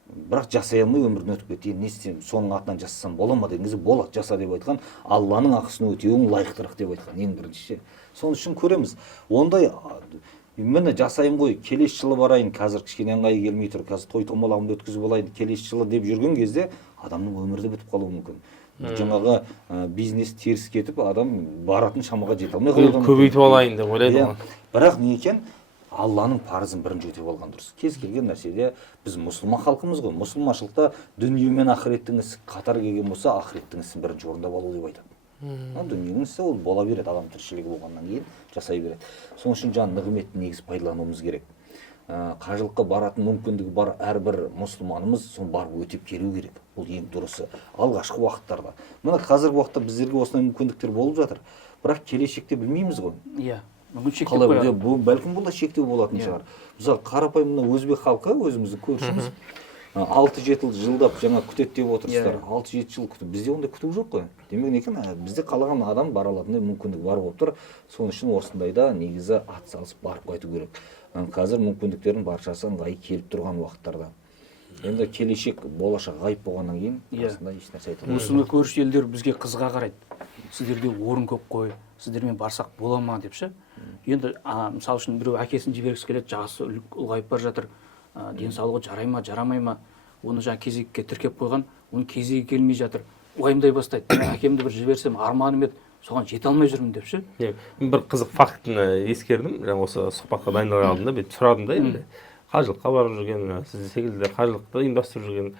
Бірақ жасай алмай өмірден өтіп кетті. Не істеймін, соның атынан жасасам бола ма деген кезде, болады, жаса деп айтқан, Алланың ақысын өтеуің лайықтырақ деп айтқан, ең бірінші. Соның үшін көреміз. Ондай міне жасайым ғой, келесі жылы барайын, қазір кішкене ыңғайы келмей тұр, қазір той томалағымды өткізіп алайын, келесі жылы деп жүрген кезде адамның өмірі де бітіп қалуы мүмкін. жаңағы бизнес теріс кетіп адам баратын шамаға жете алмай қалуы көбейтіп алайын деп ойлайды ғой. бірақ не екен, Алланың парызын бірінші өтеп алған дұрыс. Кез келген нәрседе біз мұсылман халқымыз ғой. Мұсылманшылықта дүние мен ақыреттің ісі қатар келген болса, ақыреттің ісін бірінші орындап алу деп айтады. Дүниенің ісі ол бола береді, адам тіршілігі болғаннан кейін жасай береді. Соның үшін жан нығметті негіз пайдалануымыз керек. Қажылыққа баратын мүмкіндігі бар әрбір мұсылманымыз соны барып өтеп келу керек. Бұл ең дұрысы. Алғашқы уақыттарда. Мына қазіргі уақытта біздерге осындай мүмкіндіктер болып жатыр. Бірақ келешекте білмейміз ғой. Иә. Мүмкін шектеу қояды. Бәлкім бұл да шектеу болатын шығар. Мысалы, қарапайым мына өзбек халқы, өзіміздің көршіміз 6-7 жылдап жаңа күтеді деп отырсыздар. 6-7 жыл күтіп. Бізде ондай күту жоқ қой. Демек не екен, бізде қалаған адам бара алатындай мүмкіндік бар болып тұр. Соның үшін осындайда негізі атсалысып барып қайту керек. Қазір мүмкіндіктердің баршасы ыңғайы келіп тұрған уақыттарда. Енді келешек, болашақ ғайып болғаннан кейін расында еш нәрсе айта алмаймын. Осыны көрші елдер бізге қызыға қарайды. Сіздерде орын көп қой, сіздермен барсақ бола ма деп ше. Енді мысалы үшін біреу әкесін жібергісі келеді, жасы ұлғайып бара жатыр, денсаулығы жарай ма, жарамай ма, оны жаңа кезекке тіркеп қойған, оның кезегі келмей жатыр, уайымдай бастайды. Әкемді бір жіберсем арманым еді, соған жете алмай жүрмін деп ше. Бір қызық фактіні ескердім, жаңа осы сұхбатқа дайындалар алдында мен сұрадым да, енді қажылыққа барып жүрген, сіз секілді қажылықты ұйымдастырып жүрген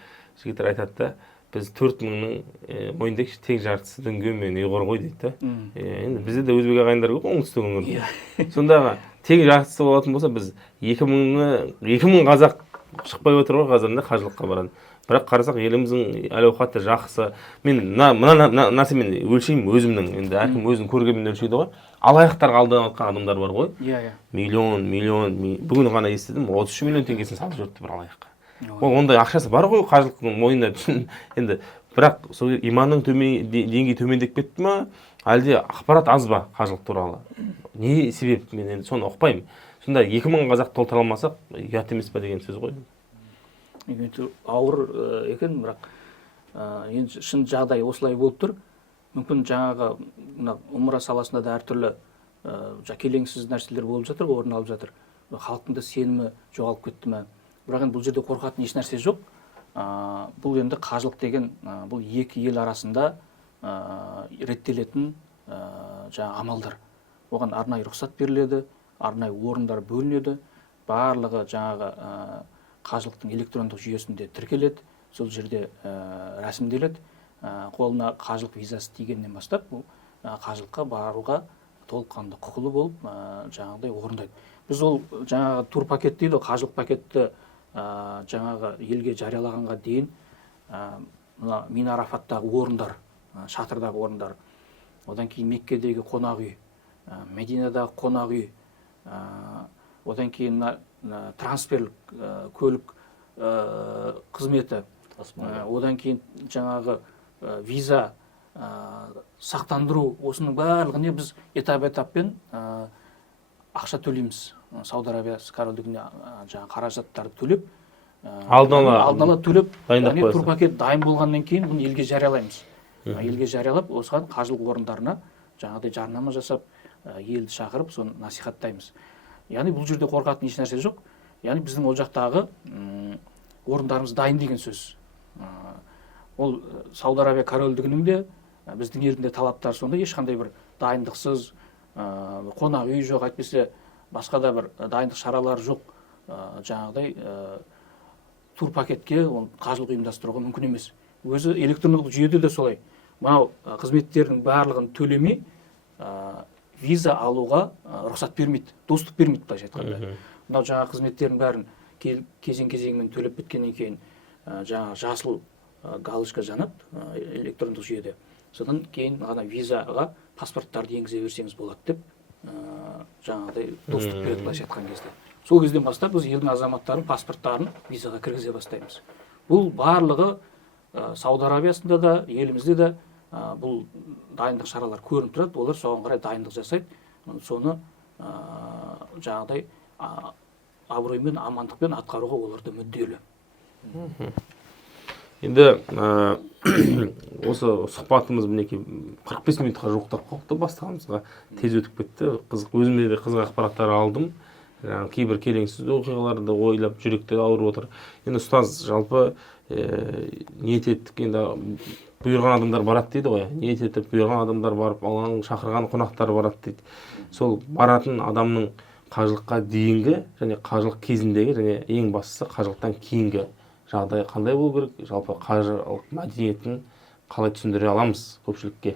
жігіттер айтады да, біз 4000-нің мойындайықшы тең жартысы дүнге мен ұйғыр ғой дейді да. Енді бізде де өзбек ағайындар көп, оңтүстік өңірде. Сонда тең жартысы болатын болса, біз 2000 қазақ шықпай отыр ғой қазір қажылыққа барады. Бірақ қарасақ еліміздің әл-ауқаты жақсы. Мен мына нәрсемен өлшеймін өзімнің, енді әркім өзінің көргенмен өлшейді ғой. Алаяқтарға алданып жатқан адамдар бар ғой. Миллион, бүгін ғана естідім, 33 миллион теңгесін салып жүрді бір алаяққа. Ол ондай ақшасы бар ғой қажылықтың мойнында. Енді бірақ сол иманның деңгейі төмендеп кетті ма, әлде ақпарат аз ба қажылық туралы? Не себеп? Мен енді соны ұқпаймын. Сонда 2000 қазақ толтыра алмасақ, ұят емес па деген сөз ғой. Ауыр екен, бірақ енді шын жағдай осылай болып тұр. Мүмкін жаңағы умра саласында да әртүрлі келеңсіз нәрселер болып жатыр, орын алып жатыр. Халықтың да сенімі жоғалып кетті ме? Бірақ енді бұл жерде қорқатын еш нәрсе жоқ. Бұл енді қажылық деген бұл екі ел арасында реттелетін жаңа амалдар. Оған арнайы рұқсат беріледі, арнайы орындар бөлінеді, барлығы жаңағы қажылықтың электрондық жүйесінде тіркеледі, сол жерде рәсімделеді. Қолына қажылық визасы тигеннен бастап бұл қажылыққа баруға толыққанды құқылы болып жаңағыдай орындайды. Біз ол жаңағы тур пакет дейді, қажылық пакетті жаңағы елге жариялағанға дейін Мина Арафаттағы орындар, шатырдағы орындар, одан кейін Меккедегі қонақ үй, Мединадағы қонақ үй, одан кейін трансферлік көлік қызметі, одан кейін жаңағы виза, сақтандыру, осының барлығына біз этап-этаппен ақша төлейміз. Сауд Арабиясы корольдігіне жаңағы қаражаттарды төлеп, алдын ала төлеп, яғни тур пакет дайын болғаннан кейін бұны елге жариялаймыз. Елге жариялап, осыған қажылық орындарына жаңағыдай жарнама жасап, елді шақырып, соны насихаттаймыз. Яғни бұл жерде қорқатын еш нәрсе жоқ. Яғни біздің ол жақтағы орындарымыз дайын деген сөз. Ол Сауд Арабия корольдігінің де біздің елдің де талаптары сондай, ешқандай бір дайындықсыз, қонақ үй жоқ, әйтпесе басқа да бір дайындық шаралары жоқ жаңағыдай тур пакетке қажылық ұйымдастыруға мүмкін емес. Өзі электрондық жүйеде де солай. Мынау қызметтердің барлығын төлемей виза алуға рұқсат бермейді, доступ бермейді былайша айтқанда. Мынау жаңағы қызметтердің бәрін кезең-кезеңмен төлеп біткеннен кейін жаңағы жасыл галочка жанады электрондық жүйеде. Содан кейін ғана визаға паспорттарды енгізе берсеңіз болады деп жаңағыдай доступ береді былайша айтқан кезде. Сол кезден бастап біз елдің азаматтарының паспорттарын визаға кіргізе бастаймыз. Бұл барлығы Сауд Арабиясында да, елімізде де бұл дайындық шаралар көрініп тұрады, олар соған қарай дайындық жасайды. Соны жаңағыдай абыроймен, амандықпен атқаруға олар да мүдделі. Енді осы сұхбатымыз мінекей 45 минутқа жуықтап қалды, бастағанымызға тез өтіп кетті. Өзімде де қызық ақпараттар алдым. жаңағы кейбір келеңсіз оқиғаларды ойлап жүректе ауырып отыр. Енді ұстаз жалпы ниет еттік, енді бұйырған адамдар барады дейді ғой. Ниет етіп бұйырған адамдар барып, Алланың шақырған қонақтары барады дейді. Сол баратын адамның қажылыққа дейінгі және қажылық кезіндегі және ең бастысы қажылықтан кейінгі жағдай қандай болу керек? Жалпы қажылық мәдениетін қалай түсіндіре аламыз көпшілікке?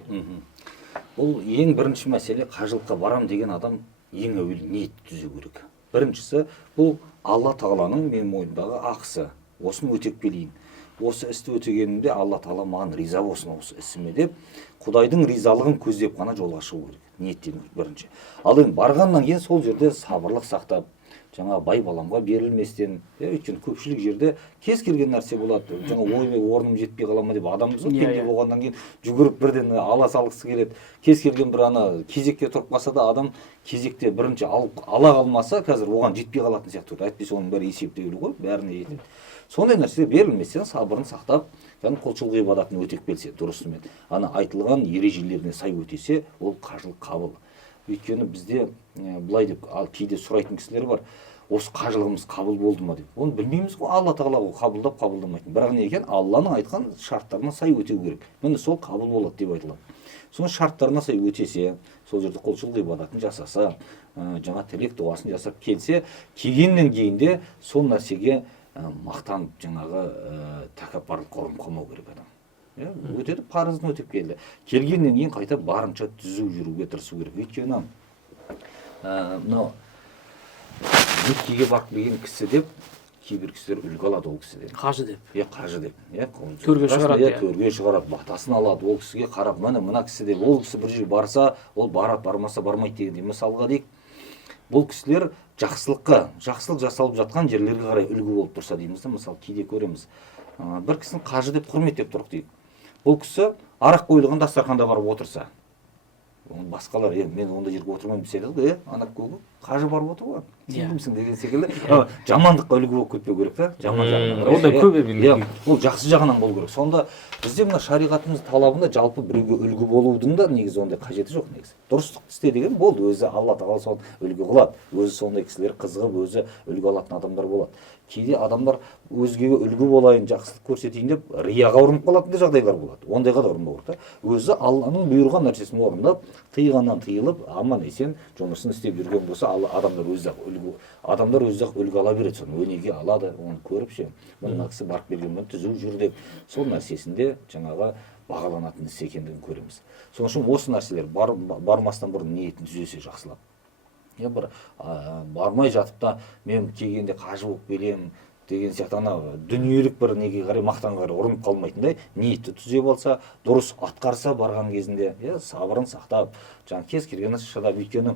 Бұл ең бірінші мәселе, қажылыққа барам деген адам ең әуелі ниет түзу керек. Біріншісі, бұл Алла Тағаланың мен мойнымдағы ақысы. Осыны өтеп келейін. Осы істі өтегенімде Алла Тағала маған риза болсын осы ісіме деп, Құдайдың ризалығын көздеп қана жолға шығу керек. Ниеттен бірінші. Ал енді барғаннан кейін сол жерде сабырлық сақтап, жаңа бай баламға берілместен, өйткені көпшілік жерде кез келген нәрсе болады. Жаңа ойбай орным жетпей қала ма деп адамымыз пенде болғаннан кейін жүгіріп бірден ала салғысы келеді. Кез келген бір кезекте тұрып қалса да адам кезекте бірінші ала қалмаса, қазір оған жетпей қалатын сияқты. Әйтпесе оның бәрі есептеулі ғой, бәріне жетеді. Сондай нәрсе берілместен сабырын сақтап, яғни құлшылық ғибадатын өтеп келсе, дұрысымен, айтылған ережелеріне сай өтесе, ол қажылық қабыл. Өйткені бізде былай деп кейде сұрайтын кісілер бар, осы қажылығымыз қабыл болды ма деп. Оны білмейміз ғой, Алла Тағала қабылдап қабылдамайтын. Бірақ не екен, Алланың айтқан шарттарына сай өтеу керек. Міне сол қабыл болады деп айтылады. Соның шарттарына сай өтесе, сол жерде құлшылық ғибадатын жасаса, жаңа тілек дұғасын жасап келсе, келгеннен кейін де сол нәрсеге мақтанып жаңағы тәкаппарлық орын қылмау керек адам. Өтеді, парызын өтеп келді. Келгеннен кейін қайта барынша түзу жүруге тырысу керек. Өйткені мынау Меккеге барып келген кісі деп кейбір кісілер үлгі алады ол кісіден. Қажы деп. Қажы деп. Төрге шығарады. Төрге шығарады, батасын алады. Ол кісіге қарап, мына кісі деп, ол кісі бір жерге барса, ол барады, бармаса бармайды дегендей. Мысалға дейік, бұл кісілер жақсылық жасалып жатқан жерлерге қарай үлгі болып тұрса дейміз. Мысалы, кейде көреміз. Бір кісіні қажы деп құрметтеп тұрық дейік. Бұл кісі арақ қойылған дастарханда барып отырса, басқалар, мен онда жерге отырмаймын десе де, қажы барып отыр ғой, сен кімсің деген секілді, жамандыққа үлгі болып кетпеу керек та, жаман жағынан. Онда көп ол жақсы жағынан болу керек. Сонда бізде мына шариғатымыз талабында жалпы біреуге үлгі болудың да негізі ондай қажеті жоқ негізі. Дұрыстық істе деген болды, өзі Алла Тағала соны үлгі қылады. Өзі сондай кісілер қызығып, өзі үлгі алатын адамдар болады. Кейде адамдар өзгеге үлгі болайын, жақсылық көрсетейін деп рияға ұрынып қалатын жағдайлар болады. Ондайға да ұрынбау керек. Өзі Алланың бұйырған нәрсесін орындап, тыйғаннан тыйылып, аман есен жұмысын істеп жүрген болса, адамдар өзі-ақ үлгі ала береді, соны өнеге алады, оны көріп ше, мына кісі барып келгенмен түзу жүр деп, сол нәрсесінде жаңағы бағаланатын іс екендігін көреміз. Соның үшін осы нәрселер бармастан бұрын ниетін түзесе жақсылап. Бір бармай жатып та мен келгенде қажы болып келем деген сияқты дүниелік бір неге қарай мақтанға қарай ұрынып қалмайтындай ниетті түзеп алса, дұрыс атқарса барған кезінде сабырын сақтап, жаңа кез келген шыдап, өйткені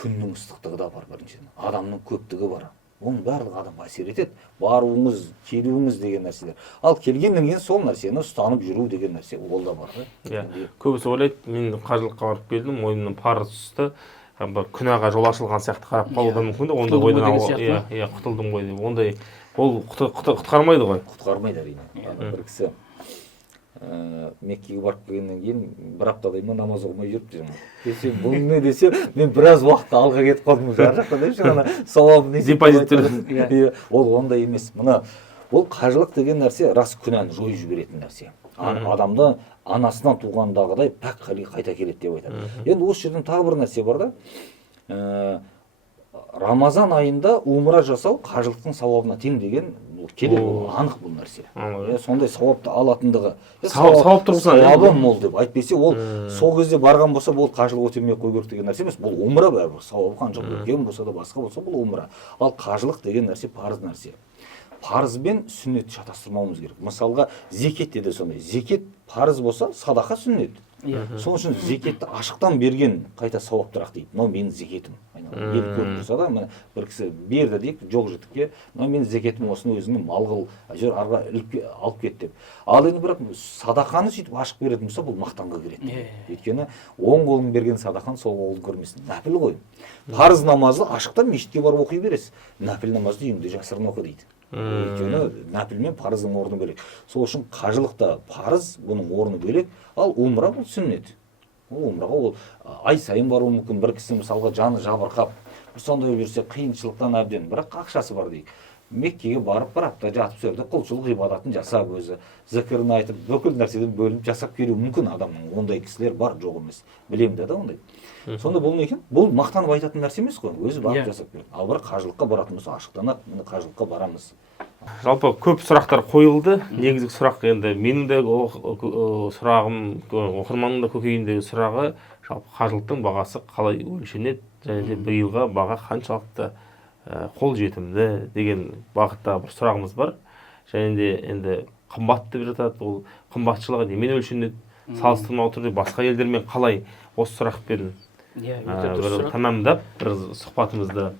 күннің ыстықтығы да бар біріншіден, адамның көптігі бар. Оның барлығы адамға әсер етеді. Баруыңыз, келуіңіз деген нәрселер. Ал келгеннен кейін сол нәрсені ұстанып жүру деген нәрсе ол да бар. Көбісі ойлайды, мен қажылыққа барып келдім, мойнымнан парыз түсті, күнәға жол ашылған сияқты қарап қалуға мүмкін, ондай ойдан құтылдым ғой деп. Ондай ол құтқармайды ғой. Құтқармайды әрине. Бір кісі Меккеге барып келгеннен кейін бір аптадай ма намаз оқымай жүріпті жаңа. Десе, бұл не десе, мен біраз уақытта алға кетіп қалдым жар жақта дейші, ана сауабын депозиттер. Ол ондай емес. Мына ол қажылық деген нәрсе рас күнәні жойып жіберетін нәрсе. Адамды анасынан туғандағыдай пәк халге қайта келеді деп айтады. Енді осы жерден тағы бір нәрсе бар да. Рамазан айында умра жасау қажылықтың сауабына тең деген келеді, анық бұл нәрсе. Сондай сауапты алатындығы. Сауап тұрғысынан сауабы мол деп. Әйтпесе ол сол кезде барған болса, бұл қажылық өтемей қою керек деген нәрсе емес. Бұл умра бәрібір. Сауабы қанша үлкен болса да, басқа болса, бұл умра. Ал қажылық деген нәрсе парыз нәрсе. Парыз бен сүннет шатастырмауымыз керек. Мысалға, зекетте де сондай. Зекет парыз болса, садақа сүннет. Сол үшін зекетті ашықтан берген қайта сауаптырақ дейді. Мынау менің зекетім. Ел көріп тұрса да, бір кісі берді дейік, жоқ жітікке, мынау менің зекетім, осыны өзіңе мал қыл, әжер арға алып кет деп. Ал енді бірақ садақаны сөйтіп ашық беретін болса, бұл мақтанға кіреді. Өйткені оң қолың берген садақаны сол қолың көрмесін. Нәпіл ғой. Парыз намазы ашықтан мешітке барып оқи бересіз. Нәпіл намазды үйіңде жасырын оқы дейді. Өйткені нәпіл мен парыздың орны бөлек. Сол үшін қажылықта парыз, бұның орны бөлек, ал умра бұл сүннет. Умраға ол ай сайын баруы мүмкін. Бір кісі мысалға жаны жабырқап, бір сондай берсе қиыншылықтан әбден, бірақ ақшасы бар дейік. Меккеге барып бір апта жатып сол жерде құлшылық ғибадатын жасап өзі зікірін айтып бүкіл нәрседен бөлініп жасап келуі мүмкін адамның. Ондай кісілер бар, жоқ емес. Білемін да ондай. Сонда бұл не екен? Бұл мақтанып айтатын нәрсе емес қой. Өзі барып жасап келеді. Ал бір қажылыққа баратын болса ашықтанады, міне қажылыққа барамыз. Жалпы көп сұрақтар қойылды. Негізгі сұрақ енді менің де сұрағым, оқырманның да көкейіндегі сұрағы, жалпы қажылықтың бағасы қалай өлшенеді және де биылға баға қаншалықты қол жетімді деген бағытта бір сұрағымыз бар. Және де енді қымбат деп жатады. Ол қымбатшылығы немен өлшенеді? Салыстырмалы түрде басқа елдермен қалай? Осы сұрақпен бір тамамдап, бір сұхбатымызды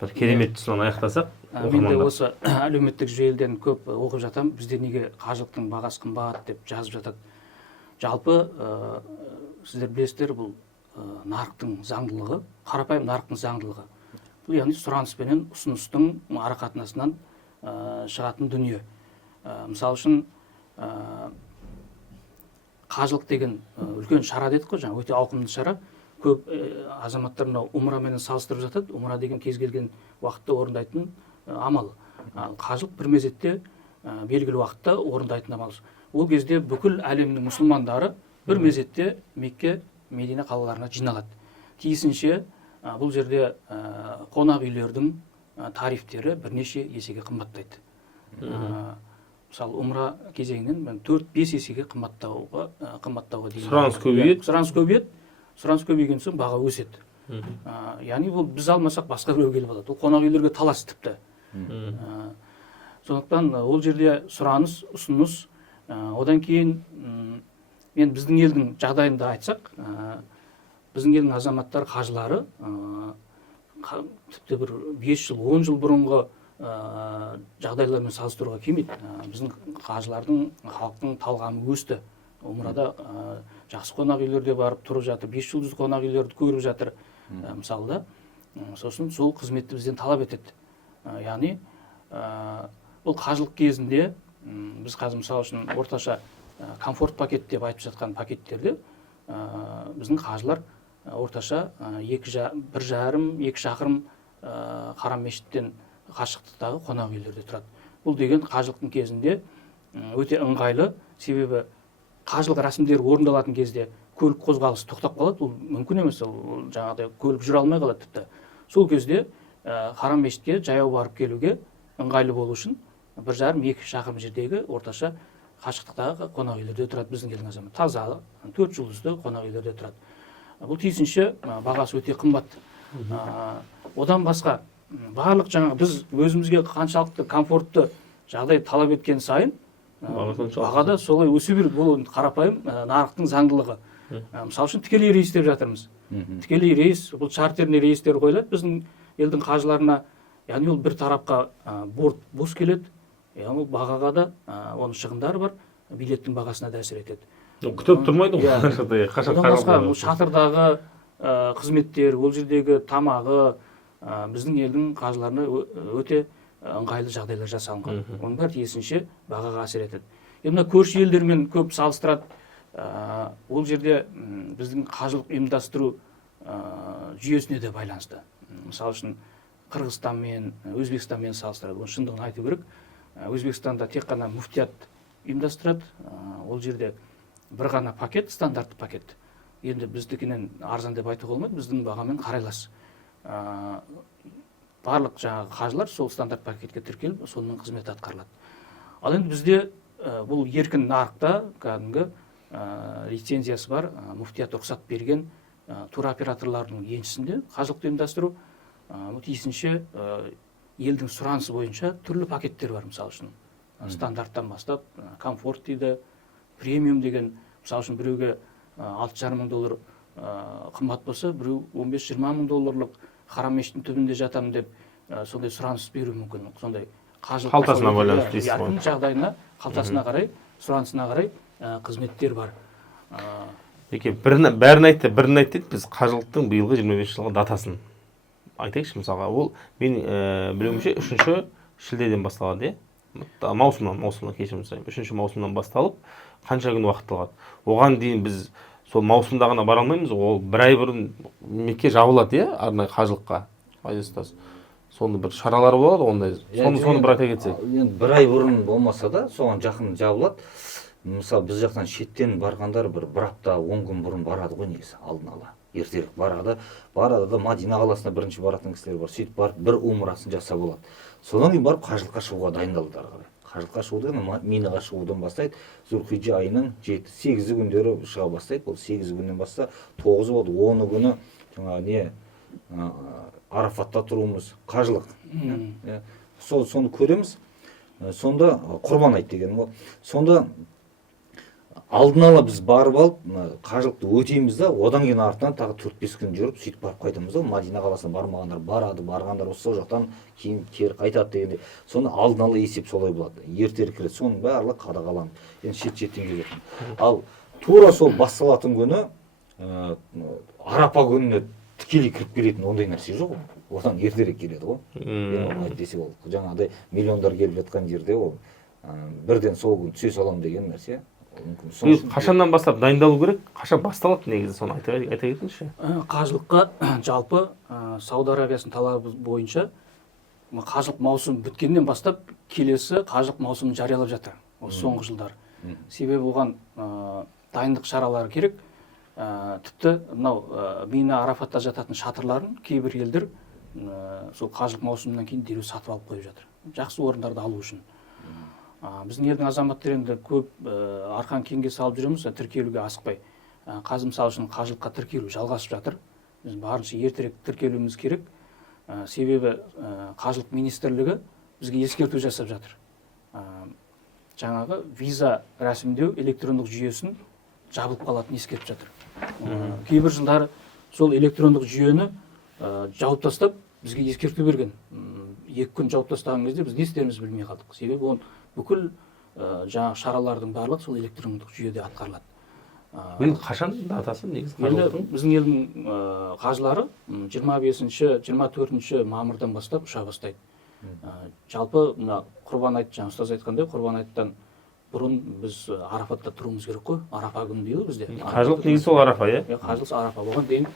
бір керемет тұсынан аяқтасақ. Мен де осы әлеуметтік желіден көп оқып жатам. Бізде неге қажылықтың бағасы қымбат деп жазып жатады. Жалпы сіздер білесіздер, бұл нарықтың заңдылығы, қарапайым нарықтың заңдылығы. Бұл яғни сұраныс пенен ұсыныстың арақатынасынан шығатын дүние. Мысалы үшін қажылық деген үлкен шара дедік қой, жаңа өте ауқымды шара. Көп азаматтар мынау умрамен салыстырып жатады. Умра деген кез келген уақытта орындайтын амал. Қажылық бір мезетте белгілі уақытта орындайтын амал. Ол кезде бүкіл әлемнің мұсылмандары бір мезетте Мекке, Медина қалаларына жиналады. Тиісінше бұл жерде қонақ үйлердің тарифтері бірнеше есеге қымбаттайды. Мысалы, умра кезеңінен 4-5 есеге қымбаттауға дейін. Сұраныс көбейеді. Сұраныс көбейген соң баға өседі. Яғни бұл біз алмасақ басқа біреу келіп алады. Ол қонақ үйлерге талас тіпті. Сондықтан ол жерде сұраныс, ұсыныс, одан кейін мен біздің елдің жағдайында айтсақ, біздің елдің азаматтар қажылары тіпті бір 5 жыл, 10 жыл бұрынғы жағдайлармен салыстыруға келмейді. Біздің қажылардың, халықтың талғамы өсті. Умрада жақсы қонақ үйлерде барып тұрып жатыр, 5 жұлдызды қонақ үйлерді көріп жатыр. Мысалы да, сосын сол қызметті бізден талап етеді. Яғни, бұл қажылық кезінде біз қазір мысалы үшін орташа комфорт пакет деп айтып жатқан пакеттерде біздің қажылар орташа 1,5-2 шақырым Харам мешіттен қашықтықтағы қонақ үйлерде тұрады. Бұл деген қажылықтың кезінде өте ыңғайлы, себебі қажылық рәсімдері орындалатын кезде көлік қозғалысы тоқтап қалады. Ол мүмкін емес, ол жаңағыдай көлік жүре алмай қалады тіпті. Сол кезде Харам мешітке жаяу барып келуге ыңғайлы болу үшін 1,5-2 шақырым жердегі орташа қашықтықтағы қонақ үйлерде тұрады біздің елдің азаматы. Таза 4 жұлдызды қонақ үйлерде тұрады. Бұл тиісінше бағасы өте қымбат. Одан басқа барлық жаңа біз өзімізге қаншалықты комфортты жағдай талап еткен сайын бағада солай өсе береді. Бұл қарапайым нарықтың заңдылығы. Мысалы үшін тікелей рейс деп жатырмыз. Тікелей рейс, бұл чартерный рейстер қойылады біздің елдің қажыларына. Яғни ол бір тарапқа борт бос келеді. Яғни бағаға да оның шығындары бар, билеттің бағасына да әсер етеді. Күтіп тұрмайды ғой. Одан басқа шатырдағы қызметтер, ол жердегі тамағы біздің елдің қажыларына өте ыңғайлы жағдайлар жасалынған. Оның бәрі тиісінше бағаға әсер етеді. Енді көрші елдермен көп салыстырады. Ол жерде біздің қажылық ұйымдастыру жүйесіне де байланысты. Мысалы үшін Қырғызстанмен, Өзбекстанмен салыстырады. Оның шындығын айту керек. Өзбекстанда тек қана муфтият ұйымдастырады. Ол жерде бір ғана пакет, стандартты пакет. Енді біздікінен арзан деп айтуға болмайды, біздің бағамен қарайлас. Барлық жаңағы қажылар сол стандарт пакетке тіркеліп, сонымен қызмет атқарылады. Ал енді бізде бұл еркін нарықта кәдімгі лицензиясы бар, муфтият рұқсат берген туроператорлардың еншісінде қажылықты ұйымдастыру. Тиісінше елдің сұранысы бойынша түрлі пакеттер бар. Мысалы үшін стандарттан бастап комфорт дейді, премиум деген, мысалы үшін біреуге $6,500 қымбат болса, біреу $15-20 мың Харам мешіттің түбінде жатамын деп сондай сұраныс беру мүмкін. Сондай қалтасына байланысты дейсіз ғой. Жағдайына, қалтасына қарай, сұранысына қарай қызметтер бар. Бәрін айтты, біз қажылықтың биылғы 25 жылғы датасын айтайықшы. Мысалға, ол мен білуімше 3 шілдеден басталады, маусымнан кешірім сұраймын. 3 маусымнан басталып, қанша күн уақыт алады? Оған дейін біз сол маусымда ғана бара алмаймыз, ол бір ай бұрын Мекке жабылады, иә, арнайы қажылыққа. Ғазиз ұстаз. Сонда бір шаралар болады ондай. Соны бір айта кетсек. Енді бір ай бұрын болмаса да, соған жақын жабылады. Мысалы, біз жақтан шеттен барғандар бір апта, 10 күн бұрын барады ғой негізі, алдын ала. Ертерек барады да Мадина қаласына бірінші баратын кісілер бар. Сөйтіп барып бір умрасын жасап болады. Содан кейін барып қажылыққа шығуға дайындалды ары қарай. Қажылыққа шығудан Минаға шығудан бастайды. Зүлхиджа айының 7-8 күндері шыға бастайды. Ол 8 күннен баста 9 болды, 10 күні жаңағы Арафатта тұруымыз, қажылық. Соны көреміз. Сонда құрбан айт деген ол. Сонда алдын ала біз барып алып, қажылықты өтейміз да, одан кейін артынан тағы 4-5 күн жүріп, сөйтіп барып қайтамыз да. Мадина қаласына бармағандар барады, барғандар осы жақтан кейін кері қайтады дегенде. Соны алдын ала есеп солай болады. Ертерек кіреді. Соның барлығы қадағаланды. Енді шет-шеттен келетін. Ал тура сол басталатын күні Арапа күніне тікелей кіріп келетін ондай нәрсе жоқ. Одан ертерек келеді ғой. Десе ол жаңағыдай миллиондар келіп жатқан жерде ол бірден сол күн түсе салам деген нәрсе. Қашаннан бастап дайындалу керек? Қашан басталады негізі, соны айта кетіңізші. Қажылыққа жалпы Сауд Арабиясының талабы бойынша қажылық маусым біткеннен бастап келесі қажылық маусымын жариялап жатыр. Осы соңғы жылдар. Себебі оған дайындық шаралары керек. Тіпті мынау Мина Арафатта жататын шатырларын кейбір елдер сол қажылық маусымынан кейін дереу сатып алып қойып жатыр. Жақсы орындарды алу үшін. Біздің елдің азаматтары енді көп арқан кеңге салып жүреміз, тіркелуге асықпай. Қазір мысалы үшін қажылыққа тіркелу жалғасып жатыр. Біз барынша ертерек тіркелуіміз керек. Себебі қажылық министрлігі бізге ескерту жасап жатыр. Жаңағы виза рәсімдеу электрондық жүйесін жабылып қалатынын ескертіп жатыр. Кейбір жылдары сол электрондық жүйені жауып тастап, бізге ескерту берген. 2 күн жауып тастаған кезде біз не істерімізді білмей қалдық. Себебі ол бүкіл жаңағы шаралардың барлығы сол электрондық жүйеде атқарылады. Енді қашан датасы негізі? Енді біздің елдің қажылары 25-24 мамырдан бастап ұша бастайды. Жалпы мына құрбан айт, жаңа ұстаз айтқандай, құрбан айттан бұрын біз Арафатта тұруымыз керек қой. Арафа күні дейді бізде. Қажылық негізі сол Арафа, иә? Қажылық Арафа. Оған дейін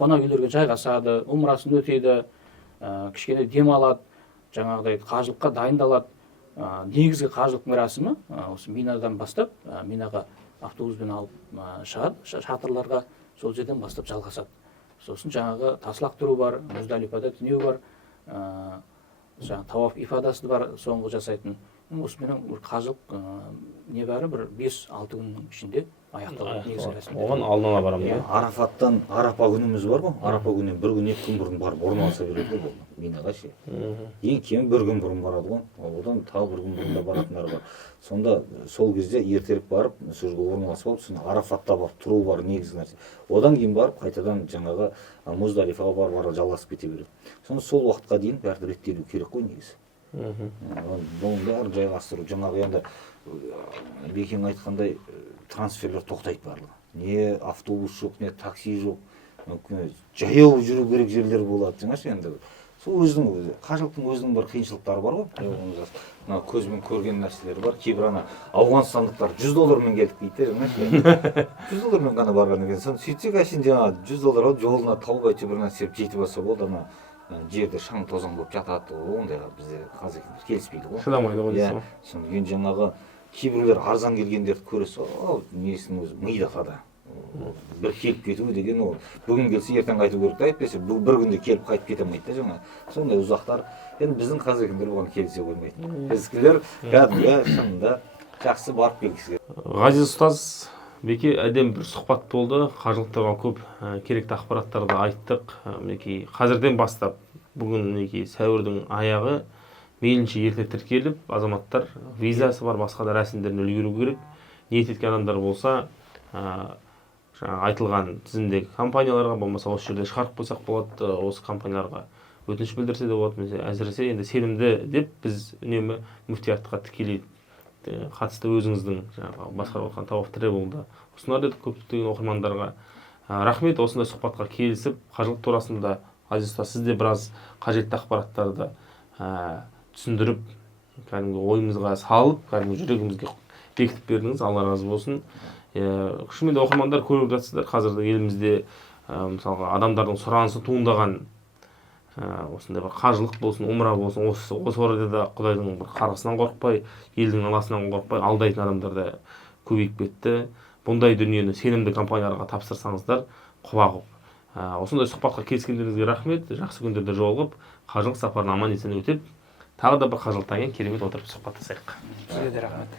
қонақ үйлерге жайғасады, умрасын өтеді, кішкене дем алады, жаңағыдай қажылыққа дайындалады. Негізгі қажылық рәсімі осы Минадан бастап, Минаға автобуспен алып шығады, шатырларға сол жерден бастап жалғасады. Сосын жаңағы таслақ тұру бар, Муздалифада түнеу бар, жаңағы тауаф ифадасы бар, соңғы жасайтын. Осымен қажылық небәрі бір 5-6 күннің ішінде аяқталады негізгі рәсім. Оған алдын ала барамыз. Арафаттан Арапа күніміз бар ғой. Арапа күнінен 1 күн 2 күн бұрын барып орналаса береді ғой. Минаға ше. Ең кемі 1 күн бұрын барады ғой. Одан тағы 1 күн бұрын да баратындар бар. Сонда сол кезде ертерек барып, сол жерге орналасып алып, сосын Арафатта барып тұру бар негізгі нәрсе. Одан кейін барып қайтадан жаңағы Муздалифаға барып жалғасып кете береді. Сонда сол уақытқа дейін бәрі реттелу керек қой негізі. Бұның бәрін жайғастыру, жаңағы енді Бекең айтқандай трансферлер тоқтайды барлығы. Не автобус жоқ, не такси жоқ, жаяу жүру керек жерлер болады. Жаңашы енді сол өзінің қажылықтың өзінің бір қиыншылықтары бар ғой. Мына көзбен көрген нәрселер бар. Кейбір ана ауғанстандықтар $100 келдік дейді, жаңашы. $100 ғана барған екен. Сөйтсек әшейін жаңағы $100 алып жолына тауып әйтеуір бір нәрсе жетіп алса болды, ана жерде шаң тозаң болып жатады, ондайға бізде қазір келіспейді ғой. Шыдамайды ғой дейсің. Содан кейін жаңағы кейбіреулер арзан келгендерді көресі, несінің өзі мидатады. Бір келіп кету деген ол бүгін келсе ертең қайту керек та, әйтпесе бір күнде келіп қайтып кете алмайды да жаңа. Сондай ұзақтар. Енді біздің қазіргілер оған келісе қоймайды. Біздікілер кәдімгі шынында жақсы барып келгісі келеді. Ғазиз ұстаз, Беке, әдем бір сұхбат болды. Қажылықтарға көп керекті ақпараттарды айттық. Беке, қазірден бастап бүгін сәуірдің аяғы мейлінше ерте тіркеліп, азаматтар визасы бар, басқа да рәсімдерін үлгеру керек. Ниет еткен адамдар болса, жаңа айтылған тізімдегі компанияларға, болмаса осы жерде шығарып қойсақ болады, осы компанияларға өтініш білдірсе де болады. Әсіресе енді сенімді деп біз үнемі мүфтиятқа тікелей қатысты өзіңіздің басқарып отқан Тауап Тревелді ұсынар едік көптеген оқырмандарға. Рахмет, осындай сұхбатқа келісіп, қажылық турасында Ғазиз ұстаз, сіз де біраз қажетті ақпараттарды түсіндіріп, кәдімгі ойымызға салып, кәдімгі жүрегімізге бекітіп бердіңіз, Алла разы болсын. Шынымен де оқырмандар көріп жатсыздар, қазір елімізде мысалға адамдардың сұранысы туындаған осындай бір қажылық болсын, умра болсын, осы орайда да Құдайдың бір қарғысынан қорықпай, елдің наласынан қорықпай алдайтын адамдар да көбейіп кетті. Бұндай дүниені сенімді компанияларға тапсырсаңыздар құба құп. Осындай сұхбатқа келіскендеріңізге рахмет. Жақсы күндерде жолығып, қажылық сапарын аман есен өтіп, тағы да бір қажылықтан кейін керемет отырып сұхбаттасайық. Сізге де рахмет.